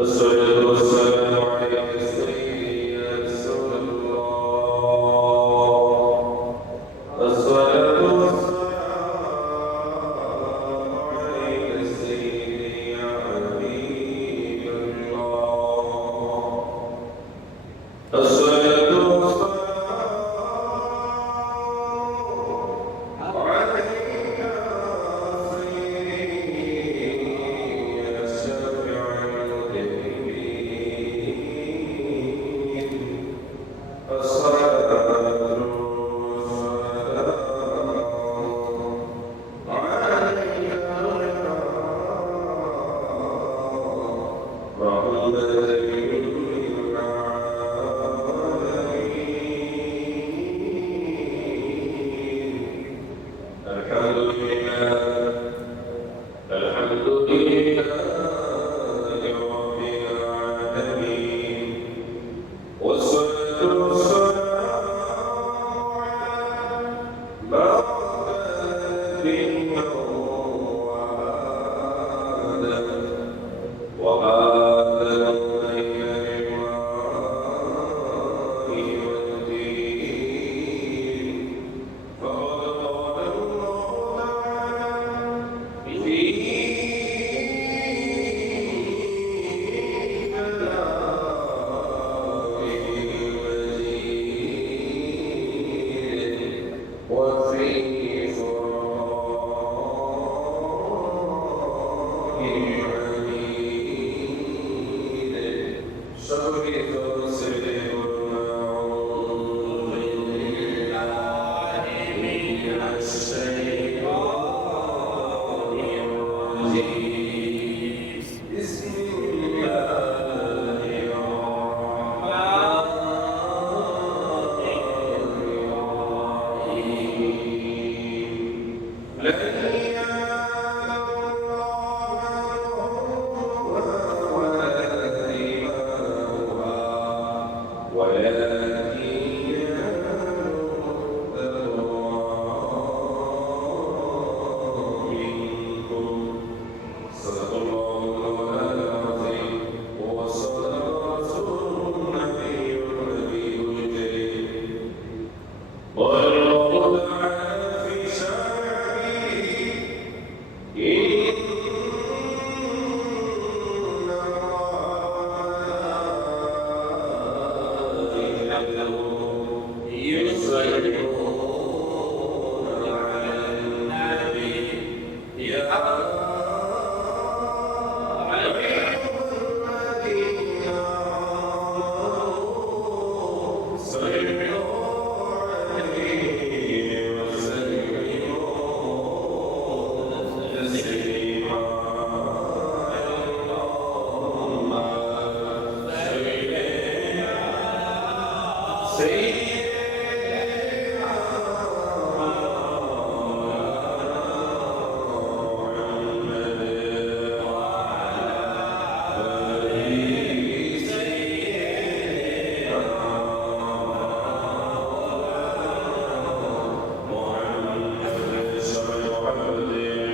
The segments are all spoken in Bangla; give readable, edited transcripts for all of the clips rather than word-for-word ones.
الصلاة والسلام عليك سيدي يا رسول الله. الصلاة والسلام عليك سيدي يا حبيب الله. الصلاة والسلام عليك سيدي يا شفيع المذنبين. الصلاة والسلام عليك رحمة للعالمين. الحمد لله الحمد لله رب العالمين. والصلاة والسلام على من وهذا إلى الله والدين. فقد قال الله تعالى في كلامه المجيد وفي فرقانه الحميد. شكرك وسلم ونعوذ بالله من الشيطان الرجيم. بسم الله الرحمن الرحيم. لن ينال الله ولا دماؤها ولكن يناله التقوى منكم. صدق الله العظيم وصدق رسوله النبي الكريم. قال الله تعالى في شعبه إن ملائكته يصلون على النبي يا أيها الذين آمنوا صلوا عليه وسلموا تسليما. اللهم صل على سيدنا محمد وعلى آله سيدنا محمد. شر عبد الله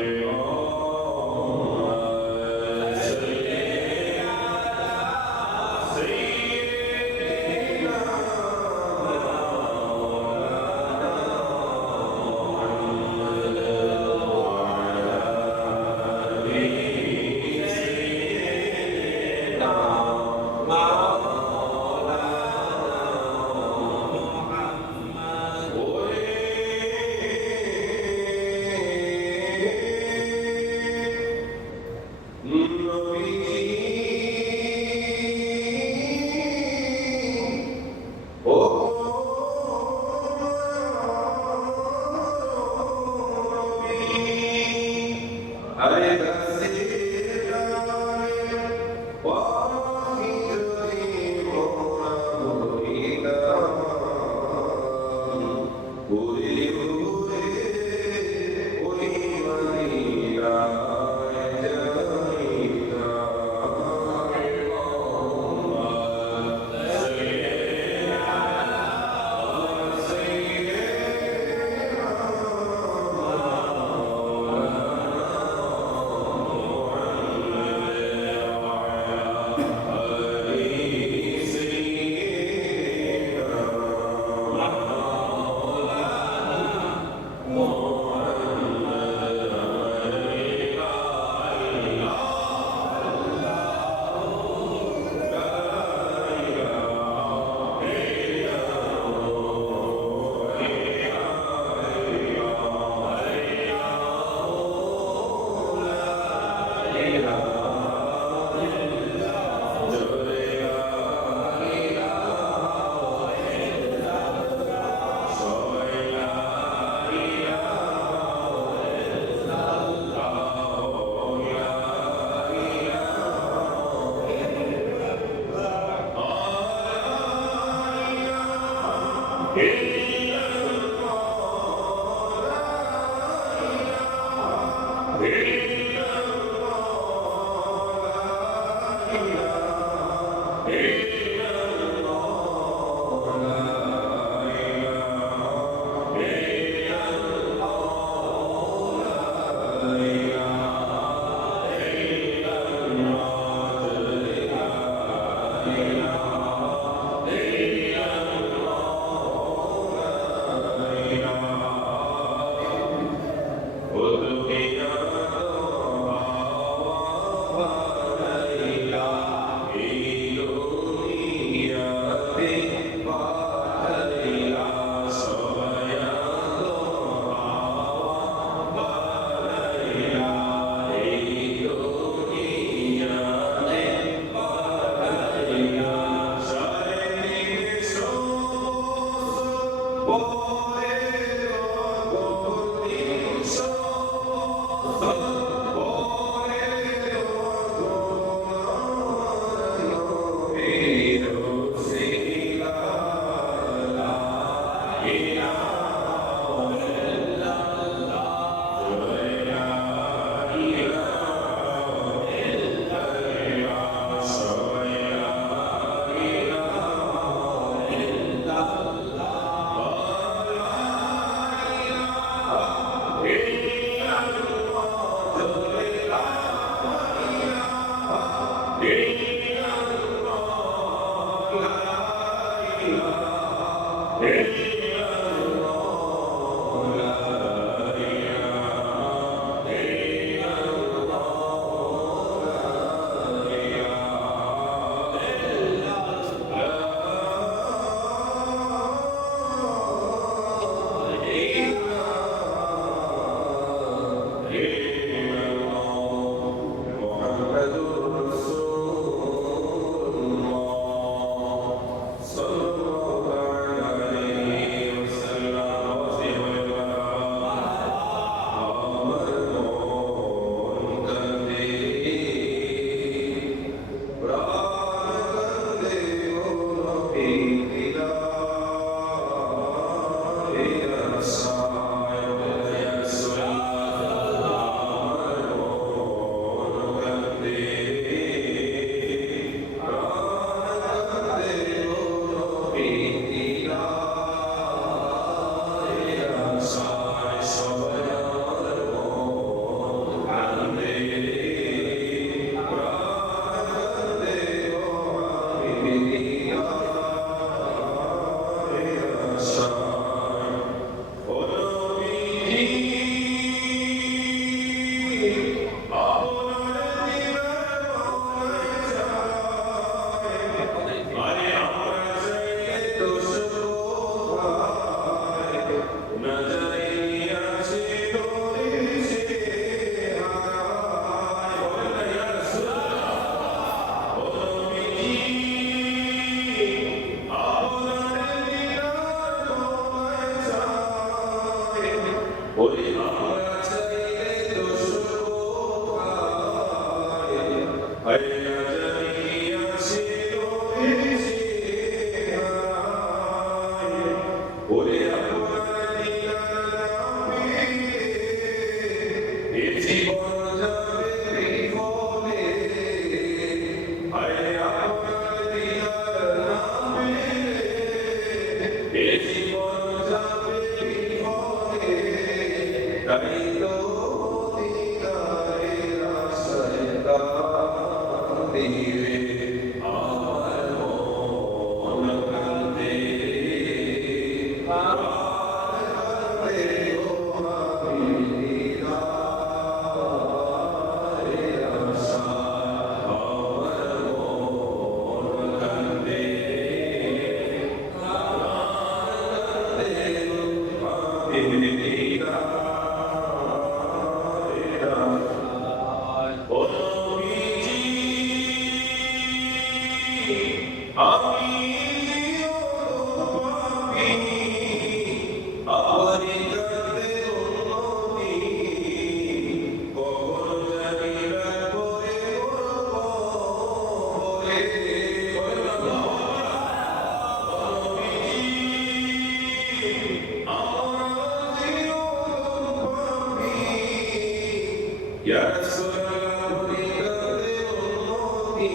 ইয়া রাসূলুল্লাহ বলি কাঁদে উম্মতি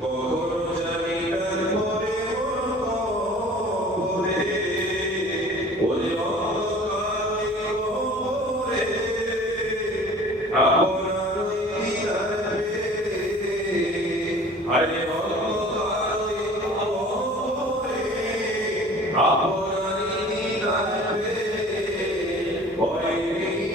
কখন জানি ডাক পড়ে ওরে ওরে অন্ধকারে ওরে আপনার দিদার পেয়ে আরে অন্ধকারে ওরে আপনার দিদার পেয়ে ওই দিদার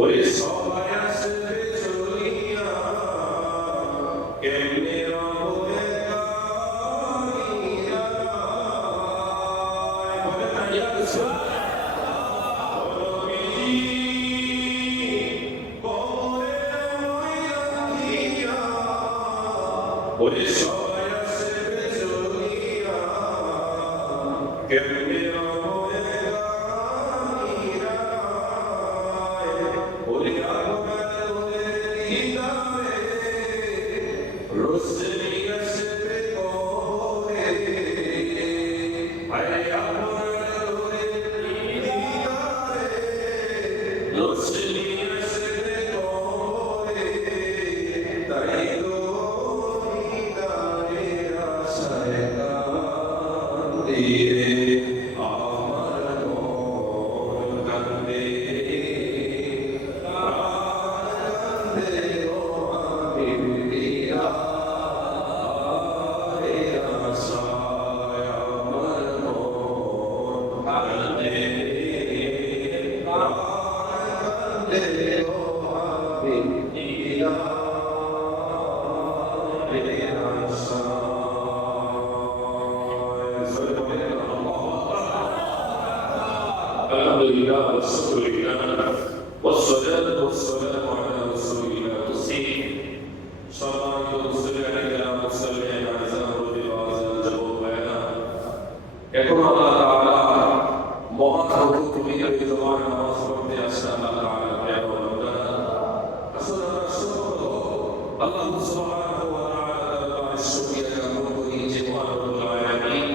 ওরে সবাই আসবে চলিয়া কেমনে রবে কারিয়া বলে না ইয়া রাসূলুল্লাহ নবীজি কবরে রাখিয়া ওরে সবাই আসবে চলিয়া কেমনে রবে Alhamdulillah wassalatu wassalamu ala rasulillah Tusin Sallallahu alaihi wa sallam এখন আল্লাহ তাআলা মহান হুকুমে তোমার নামাজ পড়তে আসে আল্লাহ তাআলা পেয়ারা আসলে আল্লাহ সুবহানাহু ওয়া তাআলা শুকরিয়া জ্ঞাপন করি যে মহান রব্বুল আলামিন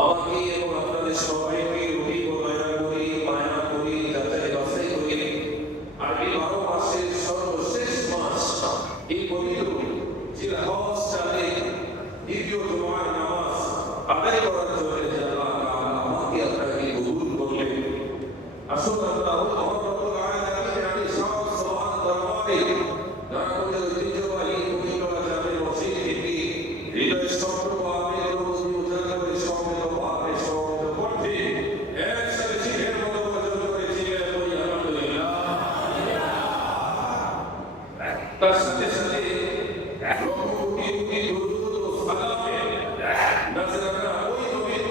আমাকে এবং আপনাদের সবাইকে রুটি ও দয়া করি মায়া করি যাচাই বাছাই করি আর এই 12 মাসের সর্বশেষ মাস এই পবিত্র জিলহজ সালে দ্বিতীয় জুমার নামাজ আদায় করার জন্য আল্লাহ তাআলা আমাকে আপনাকে কবুল করলেন। আসুন আমরা মহান রব্বুল আলামিনের আমি সব সওয়াল দরবারে নারায়ণের ঐতিহ্যবাহী পবিত্র জামে মসজিদ থেকে হৃদয় সম্পর্ক আমের মধ্যে উজাড় করে সমবেত ভাবে সমবেত করতে একসাথে চিনের মতো বর্জন করে চিনে বলি আলহামদুলিল্লাহ। তার সাথে সাথে লক্ষ কোটি কোটি দুরূদ ও সালামে নাযরানা ওই নবীর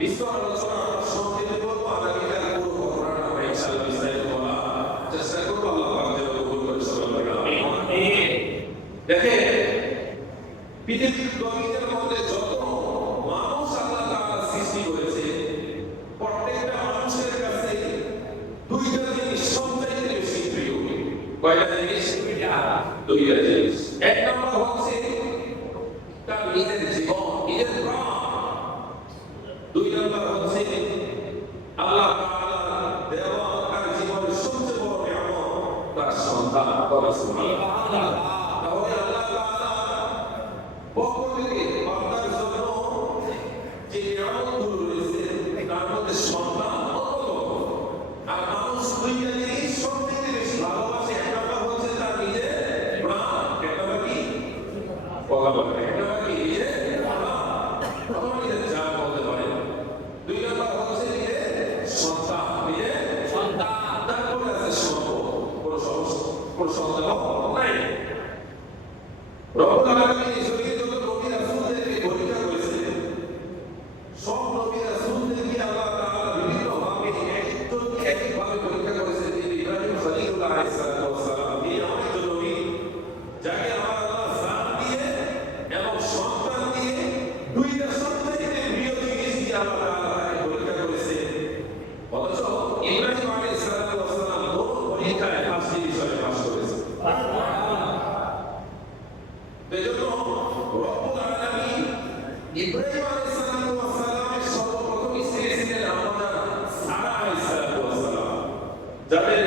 বিস্তর আলোচনা সংক্ষেপে বলবো, আগামীকাল পুরো ঘটনাটা আমরা ইনশাআল্লাহ বিস্তারিত বলার চেষ্টা করবো। আল্লাহ পাক যেন কবুল করে সকল বলি আমিন। দেখেন, পৃথিবীর জমিনের মধ্যে যত মানুষ আল্লাহ তাআলা সৃষ্টি করেছে, প্রত্যেকটা মানুষের কাছে দুইটা জিনিস সবচেয়ে বেশি প্রিয়। কয়টা জিনিস? দুইটা জিনিস। এক নম্বর হচ্ছে তার নিজের জীবন, নিজের প্রাণ। দুই নম্বর হচ্ছে আল্লাহ তাআলা দেওয়া তার জীবনের সবচেয়ে বড় নিয়ামত তার সন্তান। সুবহানাল্লাহ। তাহলে আল্লাহ তাআলা পক্ষ থেকে বান্দার জন্য যে নিয়ামতগুলো রয়েছে তার মধ্যে সন্তান অন্যতম। আর মানুষ দুইটা জিনিস সবচেয়ে বেশি ভালোবাসে। এক নম্বর হচ্ছে তার নিজের প্রাণ, এক নম্বর কি? কথা বলেন, এক নম্বর কি? নিজের প্রাণ অথবা নিজের জান বলতে পারেন। দুই নম্বর হচ্ছে নিজের সন্তান, নিজের সন্তান। তারপরে আছে সম্পদ। কোনো সন্তান নাই। রব্বুল আলামিন যুগে যত নবী রাসূলদেরকে পরীক্ষা করেছিলেন, সব নবী রাসূলদেরকে আল্লাহ তাআলা বিভিন্ন ভাবে একইভাবে পরীক্ষা করেছেন। তিনি ইব্রাহিম খলিলুল্লাহ আলাইহিস সালাম, তিনি এমন একজন নবী যাকে আল্লাহ জান দিয়ে এবং সন্তান দিয়ে দুইটা সবচেয়ে প্রিয় জিনিস দিয়ে আল্লাহ তাআলা তাকে পরীক্ষা করেছেন। অথচ ইব্রাহিম আলাইহিস সালাম পরীক্ষায় পাঁচটি বিষয়ে পাস করেছেন। এজন্য রব্বুল আলামিন ইব্রাহিম আলাইহিস সালামের সর্বপ্রথম স্ত্রী ছিলেন আমাদের সারা আলাইহিস সালাম, যাদের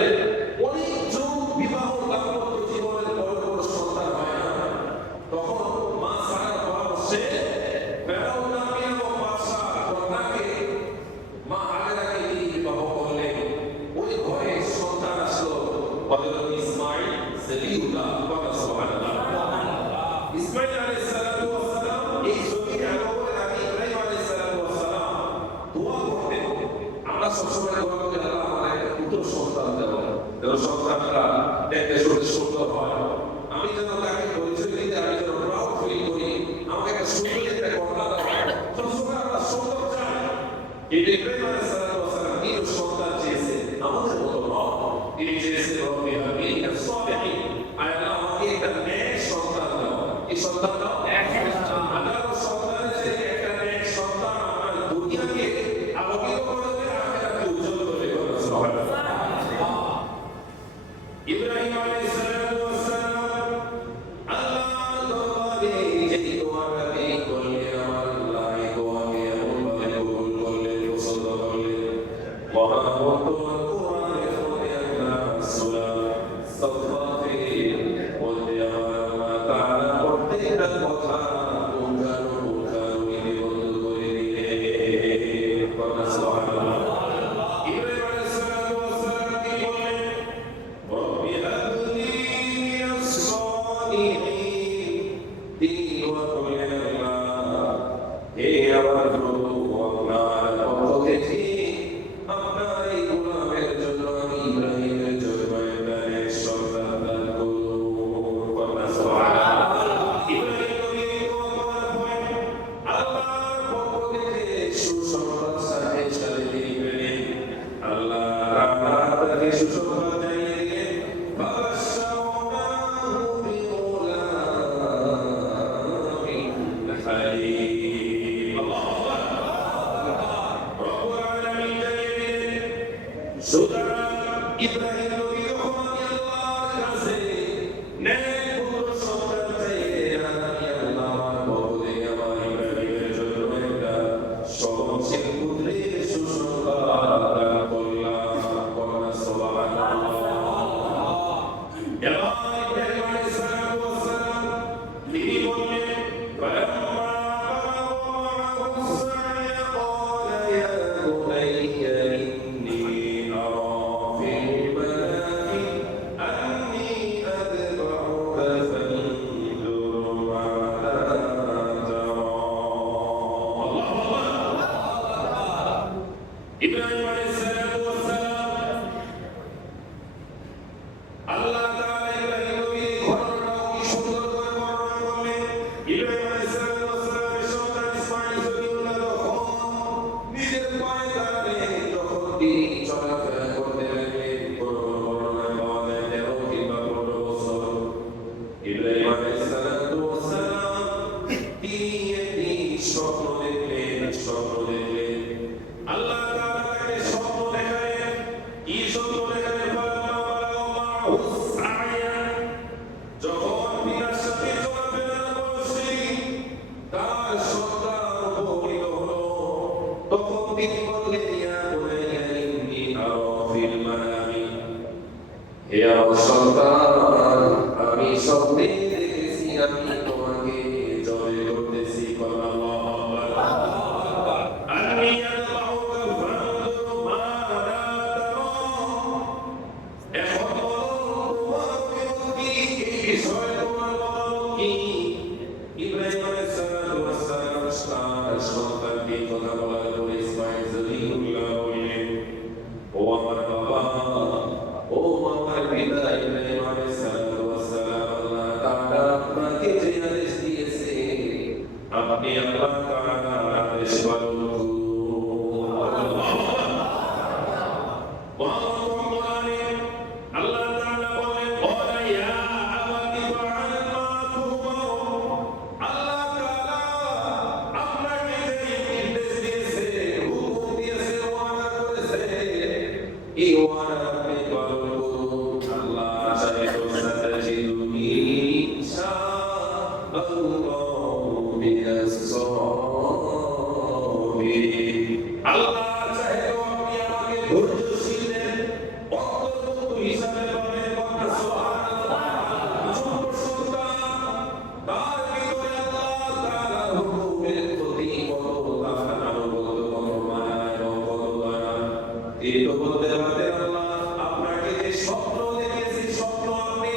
অনেক যুগ বিবাহ দাম্পত্য জীবনের পরে কোনো সন্তান হয় না। তখন মা সারার পরামর্শে ফেরাউন নামে এবং বাদশাহ কন্যাকে মা হাজেরাকে তিনি বিবাহ করলেন। ওই ঘরে সন্তান আসলো হযরত ইসমাঈল সলিহুল্লাহ। সুবহানাল্লাহ। ইসমাঈল আলাইহিস সালাম এই জমিনে আগমনের আগে ইব্রাহিম আলাইহিস সালাম দোয়া করতেন। আমরা সবসময় দোয়া করি, আল্লাহ আমাদের একটা পুত্র সন্তান দাও, যেন সন্তানটা দেখতে শুনতে সুন্দর হয়। আমি যেন তাকে পরিচয় দিতে আমি যেন প্রাউড ফিল করি, আমাকে একটা সুন্দর একটা কন্যা দাও। সবসময় আমরা সুন্দর চাই। কিন্তু ইব্রাহিম আলাইহিস সালাম তিনি সন্তান চেয়েছেন, আমাদের মতো নয়। তিনি চেয়েছেন রব্বি হাবলি মিনাস সালিহিন, আয় আল্লাহ আমাকে একটা নেক সন্তান দাও। এই সন্তান দাও, আল্লাহর সন্তানের যে একটা নেক সন্তান আমার দুনিয়াকে আলোকিত করবে, আখিরাতকে উজ্জ্বল করবে। সুবহানাল্লাহ। ইব্রাহিম আলাইহিস সালাম আল্লাহর দরবারে যে দোয়াটা তিনি করলেন, আমার আল্লাহ এই দোয়াকে এমনভাবে কবুল করলেন, পছন্দ করলেন। মহাগ্রন্থ কোরআনের মধ্যে একটা সূরা সাফফাতের মধ্যে আমার আল্লাহ তাআলা প্রত্যেকটা কথা পুঙ্খানু বন্ধ করে দিলেন। সুবহানাল্লাহ। ইব্রাহিম আলাইহিস সালাম তিনি বললেন, রব্বি হাবলি মিনাস সালিহিন। তিনি দোয়া করলেন, আল্লাহ হে আমার প্রভু, আপনার পক্ষ থেকে আপনার এই গোলামের জন্য আমি ইব্রাহিমের জন্য একটা নেক সন্তান দান করুন। সুবহানাল্লাহ। ইব্রাহিম নবী দোয়া করার পরে আল্লাহর পক্ষ থেকে সুসংবাদ সাথে তিনি পেলেন। আল্লাহ তাকে সুসংবাদ জানিয়ে দিলেন, ফাবাশশারনাহু বিগুলামিন হালিম। আল্লাহু আকবার। রব্বুল আলামিন জানিয়ে দিলেন, সুতরাং ইব্রাহিম নবী যখন আমি আল্লাহর কাছে নেক পুত্র সন্তান চাইলেন, আমি আল্লাহ আমার পক্ষ থেকে আমার ইব্রাহিমের জন্য একটা সহনশীল পুত্রের সুসংবাদ দান করলাম। সুবহানাল্লাহ। এবার ইব্রাহিম আলাইহিস সালাম তিনি বললেন, ফালাম্মা বালাগা মা'আহু السعي قال يا بني إني أرى في المنام أني أذبحك فانظر ماذا ترى। الله أكبر। ইব্রাহিম আলাইহিস সালাম আল্লাহ তাআলা ইব্রাহিম নবীর ঘটনাটাও কি সুন্দর করে বর্ণনা করলেন। ইব্রাহিম আলাইহিস সালামের সন্তান ইসমাঈল যখন নিজে তিনি চলাফেরা করতে লাগলেন। কোনো বর্ণনায় পাওয়া যায় 13 কিংবা 15 বছর। ইব্রাহিম আলাইহিস সালাতু ওয়াস সালাম তিনি একটি স্বপ্ন দেখলেন। আল্লাহ তাআলা তাকে স্বপ্ন দেখালেন। কি স্বপ্ন দেখালেন? যখন বিনার সাথে চলাফেরা করছে, তার সন্তান উপনীত হলো। তখন তিনি বললেন, ইয়া বুনাইয়া ইন্নী আরা ফিল মানামি, হে আমার সন্তান, আমি স্বপ্নে দেখেছি আমি তোমাকে জয় করতেছি। আল্লাহু আকবার। আন্নী আদমাউকা ফানজুর মাযা তারা। এখন তোমার কি বিষয়, তোমার কি? ইব্রাহিম আলাইহিস সালাম তার সন্তানকে কথা বলার পরে ইসমাঈল জলিলুল্লাহ বললেন, ও আমার বাবা, ও আমার পিতা ইব্রাহিম আলাইহিস সালাম, আল্লাহ তাআলা আপনাকে যে আদেশ দিয়েছে আপনি আল্লাহ তাআলার আদেশ পালন করুন। আল্লাহ তাআলা বলেন, ওয়া ইয়া আবাতি ফাআল মা তুমার। আল্লাহ তাআলা আপনাকে যে নির্দেশ দিয়েছে, হুকুম দিয়েছে, ওয়াদা করেছে, এই ওয়াদা আপনি পালন করুন। আল্লাহ চাহে তো সাতাজিদুনি ইনশাআল্লাহু মিনাস সাবিরিন। আল্লাহ চাহে তো আপনি আমাকে ধৈর্যশীলদের অন্তর্ভুক্ত হিসাবে পাবেন। কথা সুবহানাল্লাহ। ছোট সন্তান, তার ভিতরে আল্লাহ তাআলার হুকুমের প্রতি কত তার আনুগত্য, কত মানা এবং কত দ্বারা তিনি তো বলতে পারতেন, আল্লাহ আপনাকে যে স্বপ্ন দেখেছি, স্বপ্ন আপনি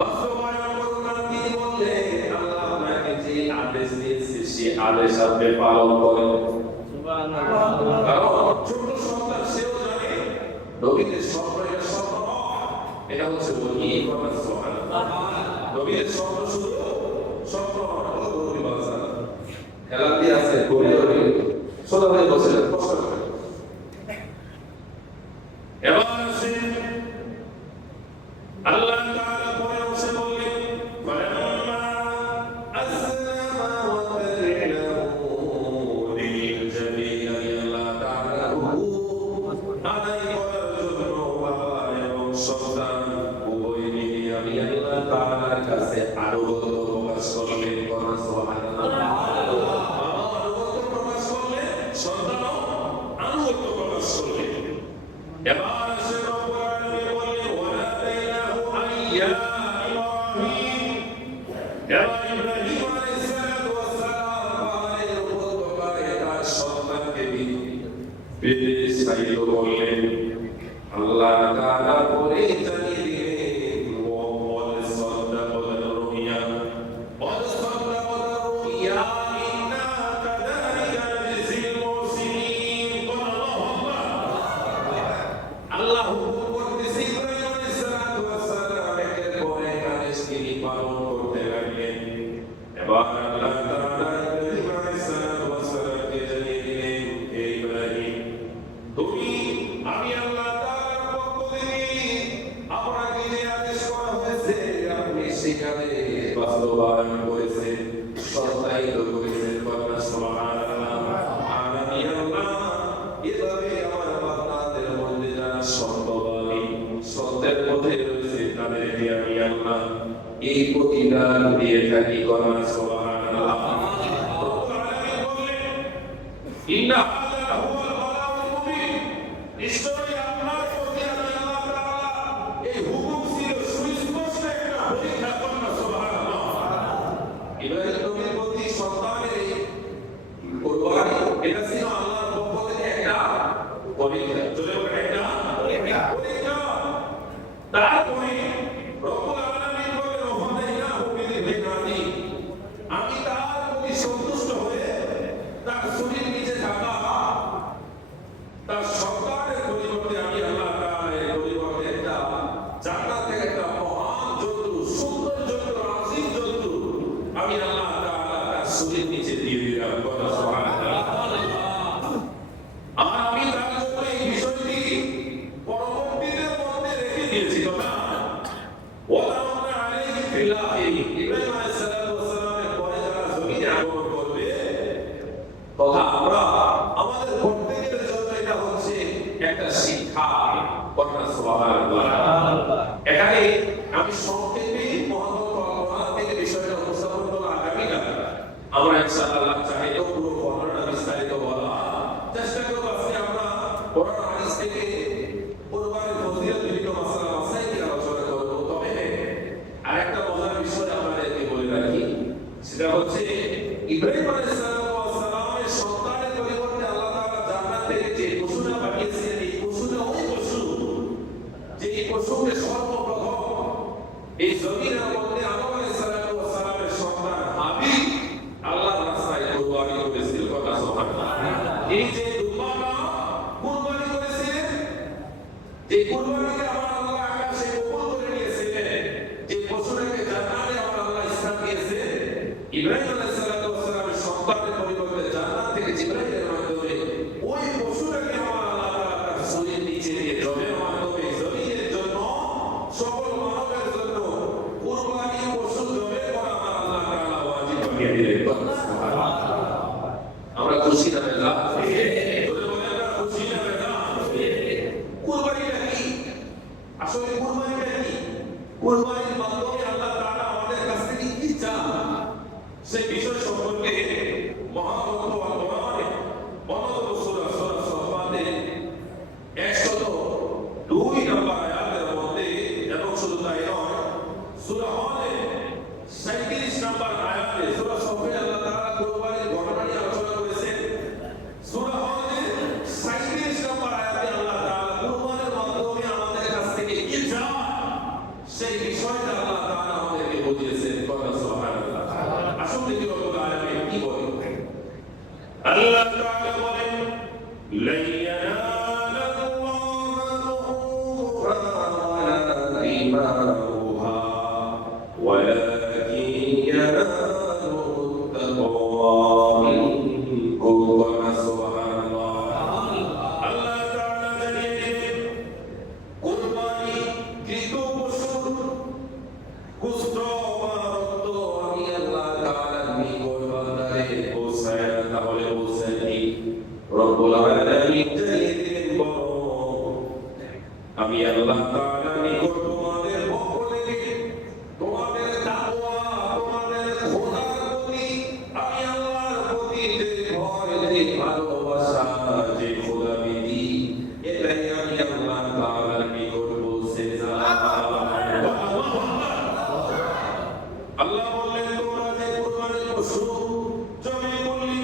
বাস্তবায়ন করুন না। তিনি বললেন, আল্লাহ আপনাকে যে আদেশ দিয়েছে সে আদেশ আপনি পালন করেন। সুবহানাল্লাহ। কারণ ছোট সন্তান সেও জানে নবীদের স্বপ্ন এটা স্বপ্ন নয়, এটা হচ্ছে ওহী। কথা সুবহানাল্লাহ। নবীদের স্বপ্ন শুধু স্বপ্ন নয়, ওহী বাজা খেলা দিয়ে আছে গড়ে সোজা হয়ে বসেছেন কষ্ট করে। এবার আসেন আল্লাহ তাআলা পরে বসে বললেন, ফালাম্মা আসলামা ওয়া তাল্লাহু লিল জাবিন। আল্লাহ তাআলা আদায় করার জন্য বাবা এবং সন্তান উভয় মিলে আমি আল্লাহ তাআলার কাছে আনুগত্য প্রকাশ করলেন। কথা সুবহানাল্লাহ। বাবা আনুগত্য প্রকাশ করলেন, সন্তানও আনুগত্য প্রকাশ করলেন। এবার আসে রব্বুল আলামিন বললেন, ওয়া নাদাইনাহু আইয়া ইব্রাহিম। এবার ইব্রাহিম আলাইহিস সালাতু ওয়াস সালাম পাহাড়ের উপত্যকায় তার সন্তানকে বিস্তারিত বললেন। আল্লাহ তাআলা পরে জানিয়ে দিলেন, ওয়া ক্বাদ সাদাকাল রুমিয়া, ক্বাদ সাদাকাল রুমিয়া, ইন্না কাযালিকা নাজজিল মুহসিনিন। আল্লাহু আকবার। আল্লাহ হুকুম করতেছে, ইব্রাহিম আলাইহিস সালাতু ওয়াস সালাম একের পর এক আদেশ তিনি পালন করতে লাগলেন। এবার আল্লাহ তাআলা ইব্রাহিম আলাইহিস সালাতু ওয়াস সালামকে জানিয়ে দিলেন, হে ইব্রাহিম, তুমি আমি আল্লাহ তাআলার পক্ষ থেকে আপনাকে যে আদেশ করা হয়েছে আপনি সেখানে বাস্তবায়ন করেছেন, সত্যায়িত করেছেন। কথা সুবহানাল্লাহ। আর আমি আল্লাহ এভাবে আমার বান্দাদের মধ্যে যারা সত্যবাদী, সত্যের পথে রয়েছে তাদেরকে আমি আল্লাহ এই প্রতিদান দিয়ে থাকি। কথা সুবহানাল্লাহ। রব্বুল আলামিন বললেন, ইন্না হাযা হুয়াল বালাউল মুবিন। নিশ্চয়ই আপনার প্রতি আমি আল্লাহ তাআলা এই হুকুম ছিল সুস্পষ্ট একটা পরীক্ষা। কথা সুবহানাল্লাহ। ইব্রাহিম নবীর প্রতি সন্তানের এই কুরবানি এটা ছিল আল্লাহর পক্ষ থেকে একটা পরীক্ষা। চলে বলে একটা পরীক্ষা। তারপরে রব্বুল আলামিন বলেন, ওয়াদাইনাহু বিল-হিকমাতি। আমি তার প্রতি সন্তুষ্ট হয়ে তার শরীর নিচে থাকা তার সন্তানের পরিবর্তন কোরআন হাদিস থেকে কুরবানির ফজিলত বিভিন্ন মাসআলা মাসাইল নিয়ে আলোচনা করব। তবে আরেকটা মজার বিষয় আপনাদেরকে বলে রাখি, সেটা হচ্ছে ইব্রাহিম আলাইহিস সালামের সন্তানের পরিবর্তে আল্লাহ তাআলা জান্নাত থেকে যে পশুটা পাঠিয়েছিলেন, এই পশুটা ওই পশু যে এই পশুকে সর্বপ্রথম এই জমিনের মধ্যে আদম আলাইহিস সালামের সন্তান হাবিল আল্লাহর রাস্তায় কুরবানি করেছিল। কথা সুবহানাল্লাহ। এই যে দুম্বাটা কুরবানি করেছিলেন, যে কুরবানিকে আমার আল্লাহ আকাশে কবুল করে নিয়েছিলেন, যে পশুটাকে জান্নাতে আমার আল্লাহ স্থান দিয়েছেন, ইব্রাহিম আলাইহিস সালামের সন্তানের পরিবর্তে জান্নাত থেকে জিবরাইলের মাধ্যমে ওই পশুটাকে আমার আল্লাহ তাআলা তার শরীরের নিচে দিয়ে জবের মাধ্যমে জমিনের জন্য সকল মানবের জন্য কুরবানি পশু জবে করা আমার আল্লাহ তাআলা ওয়াজিব বানিয়ে দিলেন। সুবহানাল্লাহ। আমরা খুশি না বেজা? বলে বলে আমরা খুশি না বেজা? কুরবানিটা কি? আসলে কুরবানিটা কি? কুরবানির মাধ্যমে আল্লাহ তাআলা আমাদের কাছ থেকে কি চান সেই বিষয় সম্পর্কে মহাগ্রন্থ আল কোরআনে অন্যতম সূরা সফাতে 102 নম্বর আয়াতের মধ্যে, এবং শুধু তাই নয়, সূরা হজে 37 নম্বর আয়াতে সূরা সফে আল্লাহ তাআলা কুরবানির ঘটনা নিয়ে আলোচনা করেছেন। সূরা হজে 37 নম্বর আয়াতে আল্লাহ তাআলা কুরবানির মাধ্যমে আমাদের কাছ থেকে কি চান সেই বিষয়টা আল্লাহ তাআলা আমাদেরকে বুঝিয়েছেন। কথা সুবহানাল্লাহ। আসুন দেখি রব্বুল আলামিন কি বলেন। আল্লাহ তাআলা বলেন, লা ইয়ানালাল্লাহু ওয়ালা দিমাউহা ওয়ালাকিন ইয়ানালুহু তাকওয়া মিনকুম। ওয়া সুবহানাল্লাহ। আল্লাহ তাআলা জানিয়ে দিলেন, কুরবানি কৃত পশুর গোশত বা রক্ত আমি আল্লাহ তাআলার নিকট বান্দারে পৌঁছায় না, তাহলে পৌঁছায় কি? রব্বুল আলামিন জানিয়ে দিলেন, বলো আমি আল্লাহ তাআলার নিকট তোমাদের পক্ষ থেকে তোমাদের তাকওয়া, তোমাদের খোদার প্রতি, আমি আল্লাহর প্রতি যে ভয়, যে ভালোবাসা, যে খোদাবিধি, এটাই আমি আল্লাহ তাআলার নিকট পৌঁছে যাই। আল্লাহ বললেন, তোমরা যে কুরবানির পশু জবে করলি,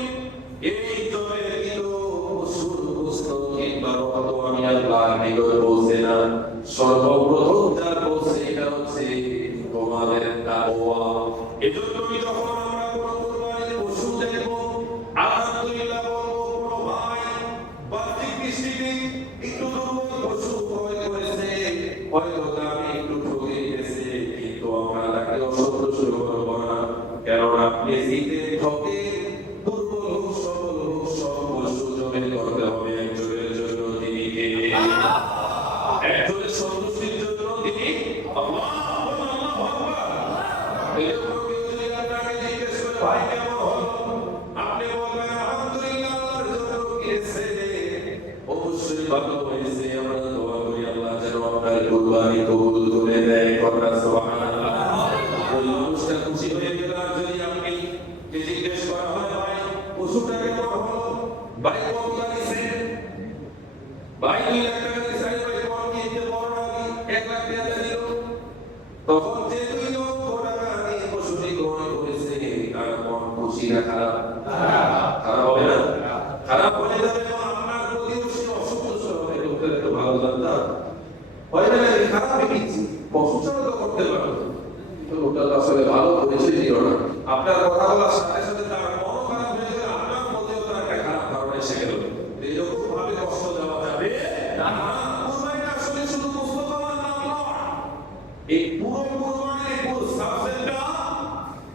এই জবে কৃত পশুর গোশত কিংবা রক্ত আমি আল্লাহর নিকট পৌঁছে না। সর্বপ্রথম যা পৌঁছে এটা হচ্ছে তোমাদের তাকওয়া। এজন্যই যখন আমরা কোন কুরবানির পশু দেখব, আলহামদুলিল্লাহ বলবো, কোনো ভাই বাহ্যিক দৃষ্টিতে একটু দুর্বল পশু ক্রয় করেছে, হয়তো দামে একটু ঠকে গেছে, কিন্তু আমরা তাকে অসন্তোষ করব না, কেননা আপনি জিতে ঠকে দুর্বল হোক সবল হোক সব পশু জবে করতে হবে একজনের জন্য, তিনি কে? একজনের সন্তুষ্টির জন্য, তিনি আল্লাহ। আল্লাহু আকবার। এই জন্য কেউ যদি আপনাকে জিজ্ঞেস করে, ভাই কেমন হলো, আপনি বলবেন আলহামদুলিল্লাহ আল্লাহর জন্য গিয়েছে, অবশ্যই ভালো হয়েছে। আমরা দোয়া করি আল্লাহ যেন আপনার কুরবানি কবুল করে দেয়। কথা সুবহানাল্লাহ। ওই মানুষটা খুশি হয়ে গেল। আর যদি আপনি জিজ্ঞেস করা হয়, ভাই পশুটা কেমন হলো, ভাই কত লাগিছে, ভাই 2 লাখ টাকা দিছে, ভাই কত কিনতে বড় নাকি 1 লাখ টাকা দিল, তখন যে 2 লক্ষ টাকা দিয়ে পশুটি ক্রয় করেছে, তার মন খুশি না খারাপ? খারাপ হবে না? খারাপ হয়ে যাবে এবং আপনার প্রতিও সে অসন্তুষ্ট হবে। লোকটা একটু ভালো জানতাম, হয়তো খারাপ হয়ে গেছি, পশু ছাড়া তো করতে পারো, কিন্তু লোকটা তো আসলে ভালো পরিচয় দিল না। আপনার কথা বলার সাথে সাথে তার মন খারাপ হয়ে গেলে আপনার মধ্যেও তার একটা খারাপ ধারণা এসে গেল। এরকম ভাবে কষ্ট দেওয়া যাবে না। কুরবানিটা আসলে শুধু মুস্তফার নাম নয়, এই পুরো কুরবানির পুরো সাবজেক্টটা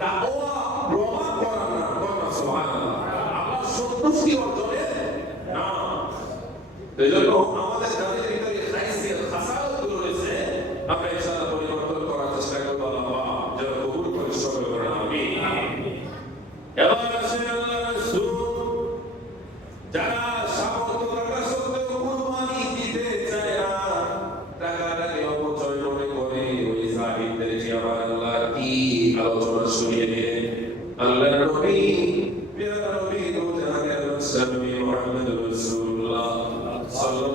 তাকওয়া প্রমাণ করার নাম। কথা সুবহানাল্লাহ। আল্লাহর সন্তুষ্টি অর্জনের নাম। এজন্য আমাদের যাদের ভিতরে খাইসিয়ত খাসালতগুলো রয়েছে, আমরা ইনশাআল্লাহ পরিবর্তন করার চেষ্টা করব। আল্লাহ যেন কবুল করে সকলে বলেন আমিন। এবার আসেন আল্লাহর রাসূল যারা সামর্থ্য থাকা সত্ত্বেও কুরবানি দিতে চায় না, টাকাটাকে অপচয় মনে করে, ওই সাহাবীদেরকে আমার আল্লাহ কি আলোচনা শুনিয়ে দিলেন। আল্লাহর নবী, প্রিয় নবী, দু জাহানের নবী মুহাম্মদ রাসূলুল্লাহ সাল্লাল্লাহু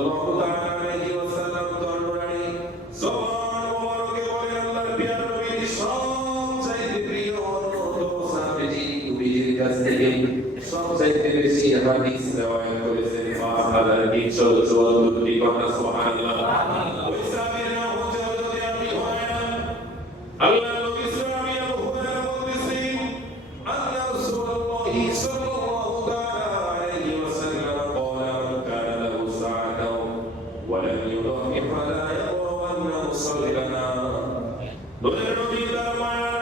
374 কথা সুবহানাল্লাহ। ওই সাহাবীর নাম হচ্ছে হযরত আবু হুরায়রা। আল্লাহ নবী সাহাবী আবু হুরায়রা বলতেছেন আন্না রাসূলুল্লাহ সাল্লাল্লাহু তাআলা আলাইহি ওয়াসাল্লাম ক্বালা মান কানা লাহু সাআতাও ওয়া লাম ইউদাহি ফালা ইয়ারাওয়ান্না মুসাল্লানা। দোলের নবী তার মায়ার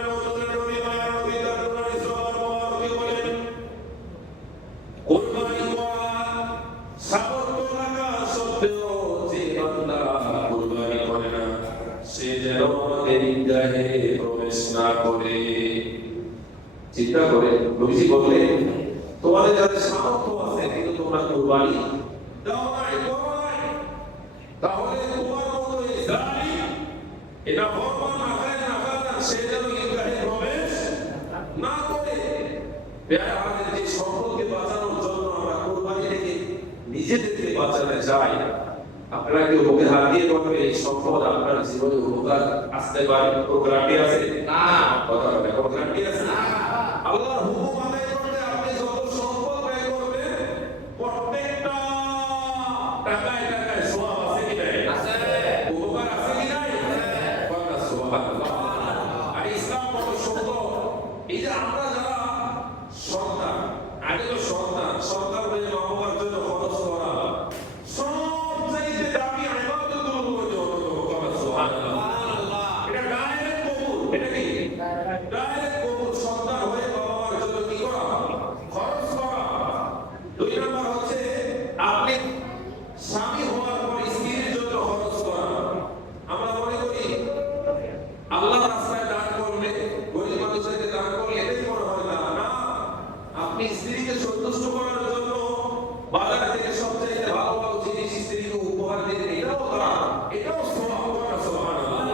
নবী মায়ার নবী তার নবী সাল্লাল্লাহু আলাইহি বলেন কুরবানি করা সামর্থ্য থাকা সত্ত্বেও যে বান্দা কুরবানি করে না সে যেন আমাদের ঈদগাহে প্রবেশ না করে। চিন্তা করে নবীজি বললেন তোমাদের যাদের সামর্থ্য আছে কিন্তু তোমরা কুরবানি দাও নাই করো নাই, তাহলে তোমার মতো ইসরাঈল এটা ভগবান না খায় না খায় সে যেন ঈদগাহে প্রবেশ না করে। বেয়ার আমাদের যে সম্পদকে বাঁচানোর জন্য আমরা কুরবানি থেকে নিজেদেরকে বাঁচাতে চাই, আপনারা কি বুকে হাত দিয়ে বলবে এই সম্পদ আপনার জীবনে উপকার আসতে পারে? কোনো গ্যারান্টি আছে? না। কথা বলে কোনো গ্যারান্টি আছে? না। আল্লাহর হুকুম আদায় করতে আপনি যত সম্পদ ব্যয় করবেন প্রত্যেকটা টাকায় টাকায় সওয়াব আছে কি নাই? আছে। উপকার আছে কি নাই? কথা সুবহানাল্লাহ। আর ইসলাম কত সুন্দর। এই যে আমরা যারা সন্তান, আগে তো সন্তান হয়ে মা বাবার জন্য খরচ করা সবচাইতে দামি ইবাদতের মধ্যে অন্যতম। কথা সুবহানাল্লাহ। এটা ডাইরেক্ট কবুল। এটা কি ডাইরেক্ট কবুল? সন্তান হয়ে বাবা মার জন্য কি করা? খরচ করা। দুই নম্বর হচ্ছে আপনি স্বামী হওয়ার পর স্ত্রীর জন্য খরচ করা। আমরা মনে করি আল্লাহ রাস্তায় দান করলে, গরিব মানুষকে দান করলে এটাই মনে হয় না। না, আপনি স্ত্রীকে সন্তুষ্ট করার জন্য বাজার থেকে সবচেয়ে ভালো ভালো জিনিস স্ত্রীকে উপহার দিতে, এটাও দান, এটাও সওয়াব। কথা সুবহানাল্লাহ।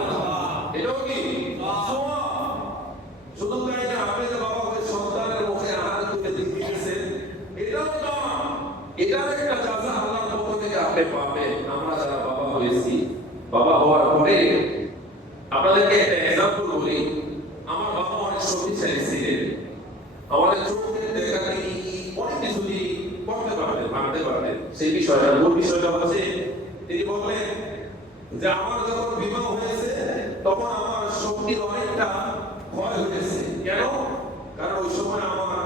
এটাও কি সওয়াব? শুধু তাই না, আপনি যে বাবা হয়ে সন্তানের মুখে আহার তুলে দিতেছেন, এটাও দান। এটার একটা জাযা আল্লাহর পক্ষ থেকে আপনি পাবেন। আমরা যারা বাবা হয়েছি, বাবা হওয়ার পরে আপনাদেরকে একটা এক্সাম্পল বলি। আমার বাবা অনেক শক্তিশালী ছিলেন। আমাদের চোখে দেখা তিনি অনেক কিছু করতে পারতেন, ভাবতে পারতেন। সেই বিষয়টা মূল বিষয়টা হচ্ছে তিনি বললেন যে আমার যখন বিবাহ হয়েছে তখন আমার শক্তির অনেকটা ক্ষয় হয়েছে। কেন? কারণ ওই সময় আমার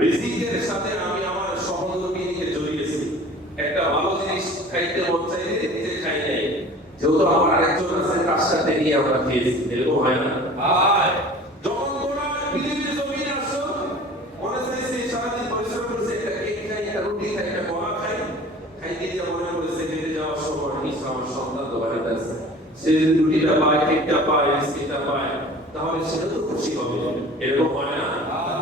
রিজিকের সাথে আমি আমার সহধর্মিনীকে জড়িয়েছি। একটা ভালো জিনিস খাইতে মন চাইলে নিজে খাই নাই, যেহেতু আমার আরেকজন আছে তার সাথে নিয়ে আমরা খেয়েছি। এরকম হয় না? হয়। যখন তোমরা পৃথিবীর জমিনে আসছো, মনে চাইছে সারাদিন পরিশ্রম করছে, একটা কেক খাই, একটা রুটি খাই, একটা কলা খাই, খাইতে গিয়ে মনে করেছে ফিরে যাওয়ার সময় নিশ্চয় আমার সন্তান তো বাড়িতে আছে, সে যদি রুটিটা পায়, কেকটা পায়, বিস্কিটটা পায়, তাহলে সেটা তো খুশি হবে। এরকম হয় না?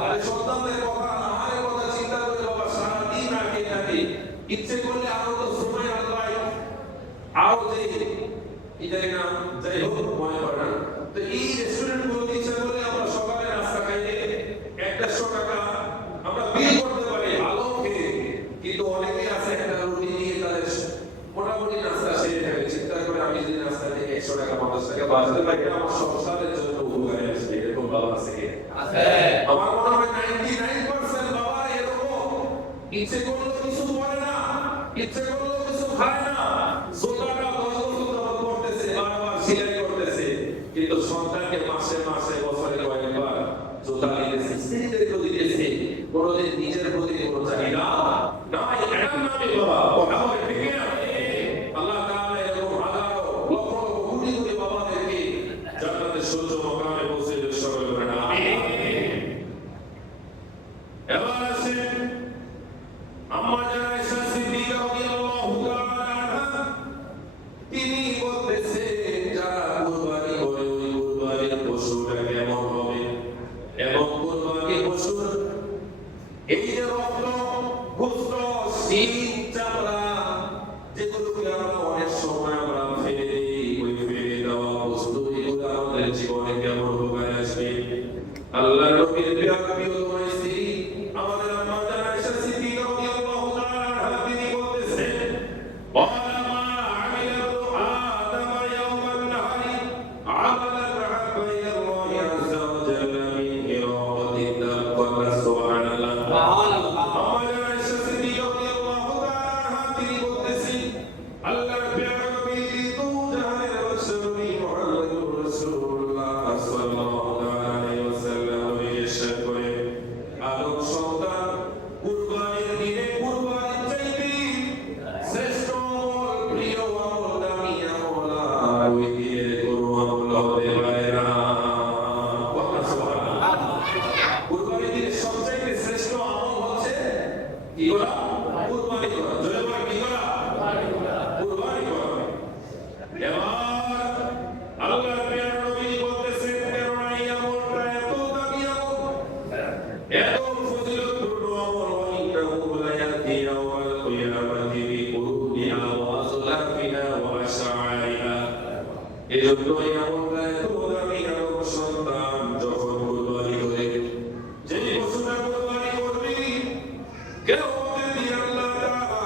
আর সন্তানদের কথা, আমাদের কথা চিন্তা করে বাবা সারাদিন না খেয়ে থাকে, ইচ্ছে করলে আরো তো সময় হয়, আরো যে ইদাই না যাই হোক মনে করে না। তো এই রেস্টুরেন্ট গুলোতে ইচ্ছা করলে আমরা সকালে নাস্তা খাইলে 100 টাকা আমরা বিল করতে পারি ভালো খেয়ে, কিন্তু অনেকে আছে একটা রুটি নিয়ে তাদের মোটামুটি নাস্তা সেরে থাকে। চিন্তা করে আমি যদি নাস্তা থেকে 100 টাকা 50 টাকা বাঁচতে পারি, আমার সংসারের জন্য উপকারে আসবে। এরকম বাবা আছে কি? আছে। আমার মনে হয় 99% বাবা এরকম ইচ্ছে করলেও কিছু বলে না, ইচ্ছে করলেও কিছু খায় না, জোতাটা 10 বছর যাবত করতেছে, বারবার সেলাই করতেছে, কিন্তু সন্তানকে মাসে মাসে বছরে কয়েকবার জোতা দিতেছে, স্ত্রীদেরকেও দিতেছে। কোনোদিন নিজের প্রতি কোনো চাহিদা নাই। এটার নামে বাবা। কথা বলে ঠিক না? আল্লাহ তাআলা এরকম হাজারো লক্ষ লক্ষ কোটি কোটি বাবাদেরকে জান্নাতের সূর্য মাকামে পৌঁছে দেবে। সকলে বলেন আমিন। এবার আসেন আম্মা জান আয়েশা সিদ্দিকা রাদিয়াল্লাহু তাআলা আনহা, তিনি বলতেছেন যারা কুরবানি করে ওই কুরবানির পশুটা কেমন হবে, এবং কুরবানির পশুর এই যে রক্ত, গোশত, শিং, চামড়া, যেগুলোকে আমরা অনেক সময় আমরা ফেলে দিই, ওই ফেলে দেওয়া বস্তু এগুলো আমাদের জীবনে কেমন উপকারে আসবে। আল্লাহ নবীর প্রিয়তম স্ত্রী আমাদের আম্মা জান আয়েশা সিদ্দিকা রাদিয়াল্লাহু তাআলা আনহা, তিনি বলতেছেন قال ما عمل ابن آدم يوم النهر عملا أحب إلى الله عز وجل من إراقة الدابة. سبحان الله. আম্মা জান আয়েশা সিদ্দিকা রাদিয়াল্লাহু তাআলা আনহা তিনি বলতেছেন এজন্যই আমরা এত দামি আদম সন্তান যখন কুরবানি করে যেই পশুটা কুরবানি করবি কেউ যদি আল্লাহ তাআলা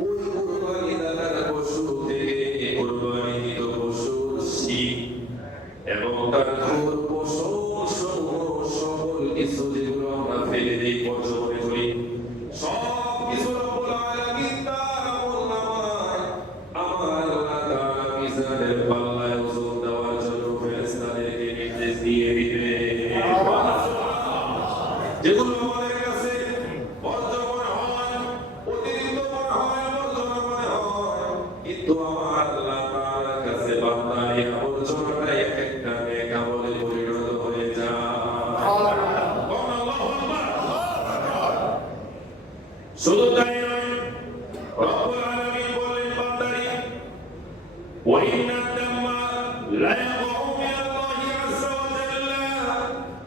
ওই কুরবানি দাতার পশু থেকে কুরবানিকৃত পশুর শিং এবং তার খুর পশু সকল কিছু যেগুলো আমরা ফেলে দিই বর্জনে করি সব কিছু রব্বুল আলামিন তার আমলনামায় আমার আল্লাহ তাআলা মিজানের পাল্লায় ওজন দেওয়ার জন্য ফেরেশতাদেরকে নির্দেশ দিয়ে দিবে যেগুলো আমাদের কাছে বর্জ্য মনে হয় অতিরিক্ত মনে হয় বর্জনা মনে হয় কিন্তু আমার আল্লাহ তাআলার কাছে বান্দার এই আবর্জনাটা এক একটা নেক আমলে পরিণত হয়ে যায় শুধু তাই নয় রব্বুল আলামিন বলেন বান্দারে ওয়া ইন্না দাম্মা লা ইয়াকউ মিন আল্লাহি আযজা ওয়া জাল্লা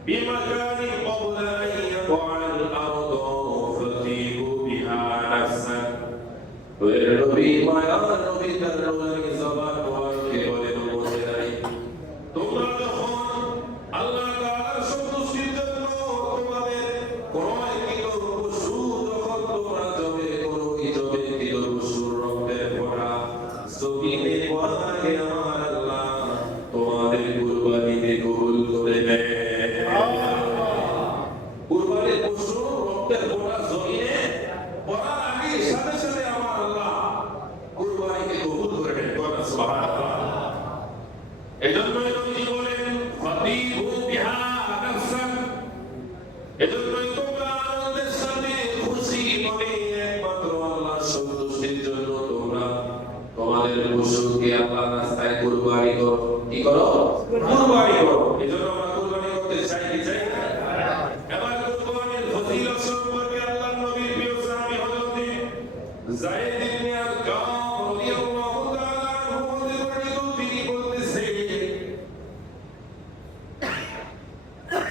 বিমাকানি ক্বাবলা আন ইয়াকআল আরদু ফাতিহু বিহা নাফসান ওয়া নবী মায়া নবী তার নবী জবান মুবারকে বলেন বলেন তোমরা যখন আল্লাহ তাআলার সন্তুষ্টির জন্য তোমাদের ক্রয়কৃত পশু যখন তোমরা জবে করো জবে কৃত পশুর রক্তের ফোঁটা জমিনে পড়ায় আমার আল্লাহ তোমাদের কুরবানিতে কবুল করে নেয় কুরবানির পশুর রক্তের ফোঁটা জমিনে পড়ার আগে সাথে সাথে আমার আল্লাহ কুরবানিকে কবুল করে নেয় সুবহানাল্লাহ এজন্যই নবীজি বলেন ফাতিহু বিহা নাফসান এজন্যই তোমরা আনন্দের সাথে খুশি মনে একমাত্র আল্লাহর সন্তুষ্টির জন্য তোমরা তোমাদের পশুকে আল্লাহর রাস্তায় কুরবানি করো কি করো কুরবানি করো এজন্য আমরা কুরবানি করতে চাই কি চাই না এবার কুরবানির ফজিলত সম্পর্কে আল্লাহর নবীর প্রিয় সাহাবী হযরত যায়েদ ইবনে আরকাম রাদিয়াল্লাহু তাআলা আনহু তিনি বলতেছেন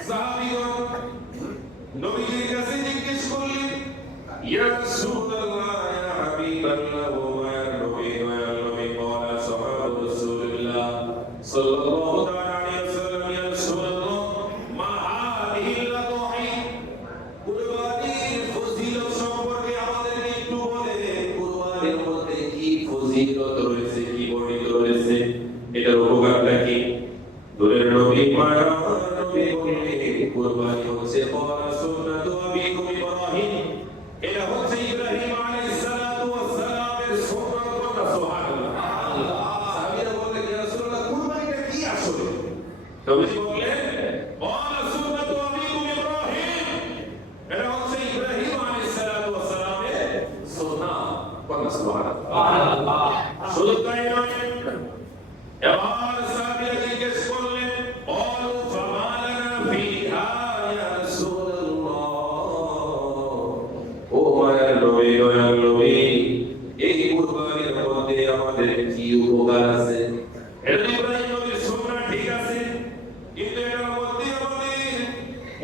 সাহাবীগণ নবীজির কাছে জিজ্ঞেস করলেন ইয়া রাসূলুল্লাহ ইয়া হাবিবাল্লাহ ওয়া ইয়া নবী قال صحابة رسول الله صلى الله عليه وسلم يا رسول الله ما هذه الأضحى কুরবানির ফজিলত সম্পর্কে আমাদেরকে একটু বলেন কুরবানির মধ্যে কি ফজিলত রয়েছে কি বর্ণিত রয়েছে এটার উপকারটা কি দূরের নবী মায়া নবী বললেন কুরবানি হচ্ছে করা সুন্নাতু আবিকুম ইব্রাহিম এটা হচ্ছে ইব্রাহিম আলাইহিস সালাতু ওয়াস সালামের সুন্নাত ওয়া সুবহানাল্লাহ সাহাবীরা বললেন ইয়া রাসূলুল্লাহ কুরবানিটা কি আসলে নবীজি বললেন করা সুন্নাতু আবিকুম ইব্রাহিম এটা হচ্ছে ইব্রাহিম আলাইহিস সালাতু ওয়াস সালামের সুন্নাত ওয়া সুবহানাল্লাহ শুধু তাই নয় এবার সাহাবীরা জিজ্ঞেস করলেন ক্বালু ফামা লানা ফিহা ইয়া রাসূলুল্লাহ ও মায়ার নবী এই কুরবানির মধ্যে আমাদের কি উপকার আছে এটা ইব্রাহিম নবীর সুন্নাহ ঠিক আছে কিন্তু এর মধ্যে আমাদের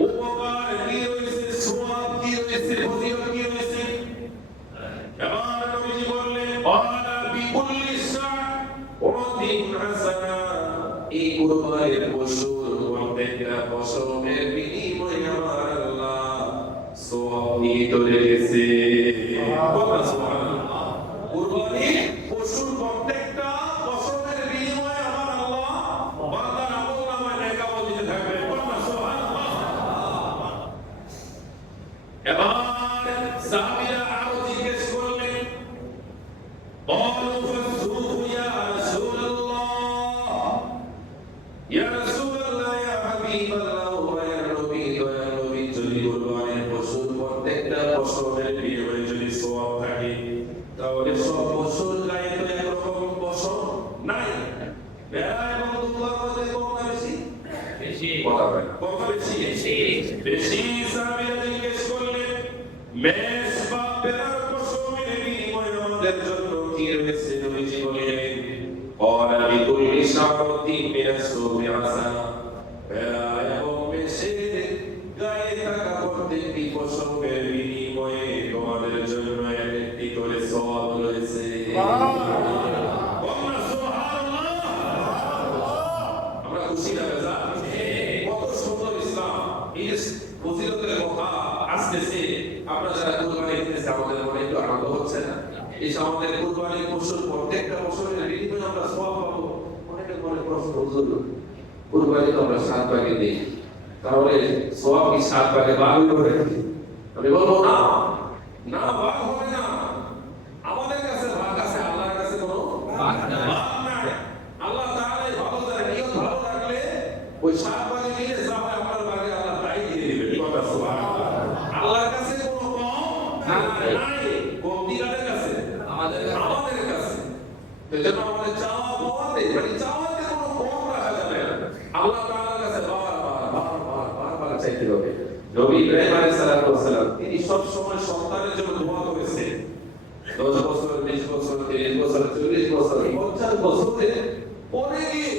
উপকার কি রয়েছে সওয়াব কি রয়েছে ফজিলত কি রয়েছে এবার নবীজি বললেন ক্বালা বিকুল্লি ওয়াদিন হাসানা এই কুরবানির পশুর প্রত্যেকটা পশমের বিনিময়ে আমার আল্লাহ সওয়াব নিহিত রেখেছে সুবহানাল্লাহ কুরবানির পশুর প্রত্যেকটা পশমের বিনিময়ে আমার আল্লাহ বান্দার আমলনামায় নেক আমল দিতে থাকবে সুবহানাল্লাহ এবার সাহাবীরা আরো জিজ্ঞেস করলেন قالوا فالسوق يا رسول الله يا رسول الله يا حبيب الله ويا نبي যদি কুরবানির পশুর প্রত্যেকটা পশমের বিনিময়ে যদি সওয়াব থাকে তাহলে সব পশুর গায়ে তো একরকম পশম নাই ভেড়া এবং দুম্বার মধ্যে কম না বেশি বেশি কথা হয় কম না বেশি বেশি সাহাবীরা জিজ্ঞেস করলেন মেষ বা ভেড়ার পশমের বিনিময়ে আমাদের জন্য কি রয়েছে নবীজি বলেন قال بكل شعرة من السوق حسنة ভেড়া এবং মেষের গায়ে থাকা প্রত্যেকটি পশমের বিনিময়ে তোমাদের জন্য একটি করে সওয়াব রয়েছে সুবহানাল্লাহ এই যে আমাদের কুরবানির পশুর প্রত্যেকটা বছরের বিনিময়ে আমরা সওয়াব পাবো। অনেকে মনে প্রশ্ন, হুজুর কুরবানি তো আমরা 7 ভাগে দিই, তাহলে সওয়াব কি 7 ভাগে ভাগ হবে? আমি বলবো না, না ভাগ হবে না। আমাদের কাছে ভাগ আছে, আল্লাহর কাছে কোনো ভাগ নাই। আল্লাহ তাআলাই ভালো জানেন, নিয়ত ভালো রাখলে ওই 7 ভাগে নিয়ে যা হয় আপনার ভাগে আল্লাহ তাই দিয়ে দিবেন। কথা সুবহানাল্লাহ। আল্লাহর কাছে কোনো কম নাই, কমতি কাদের কাছে? আমাদের কাছে। এজন্য আমাদের চাওয়া পাওয়াতে, মানে চাওয়াতে কোনো কম রাখা যাবে না। আল্লাহ তাআলার কাছে বারবার চাইতে হবে। নবী ইব্রাহিম আলাইহিস সালাম তিনি সব সময় সন্তানের জন্য দোয়া করেছেন। 10 বছর, 20 বছর, 30 বছর, 40 বছর, 50 বছরে পরে গিয়ে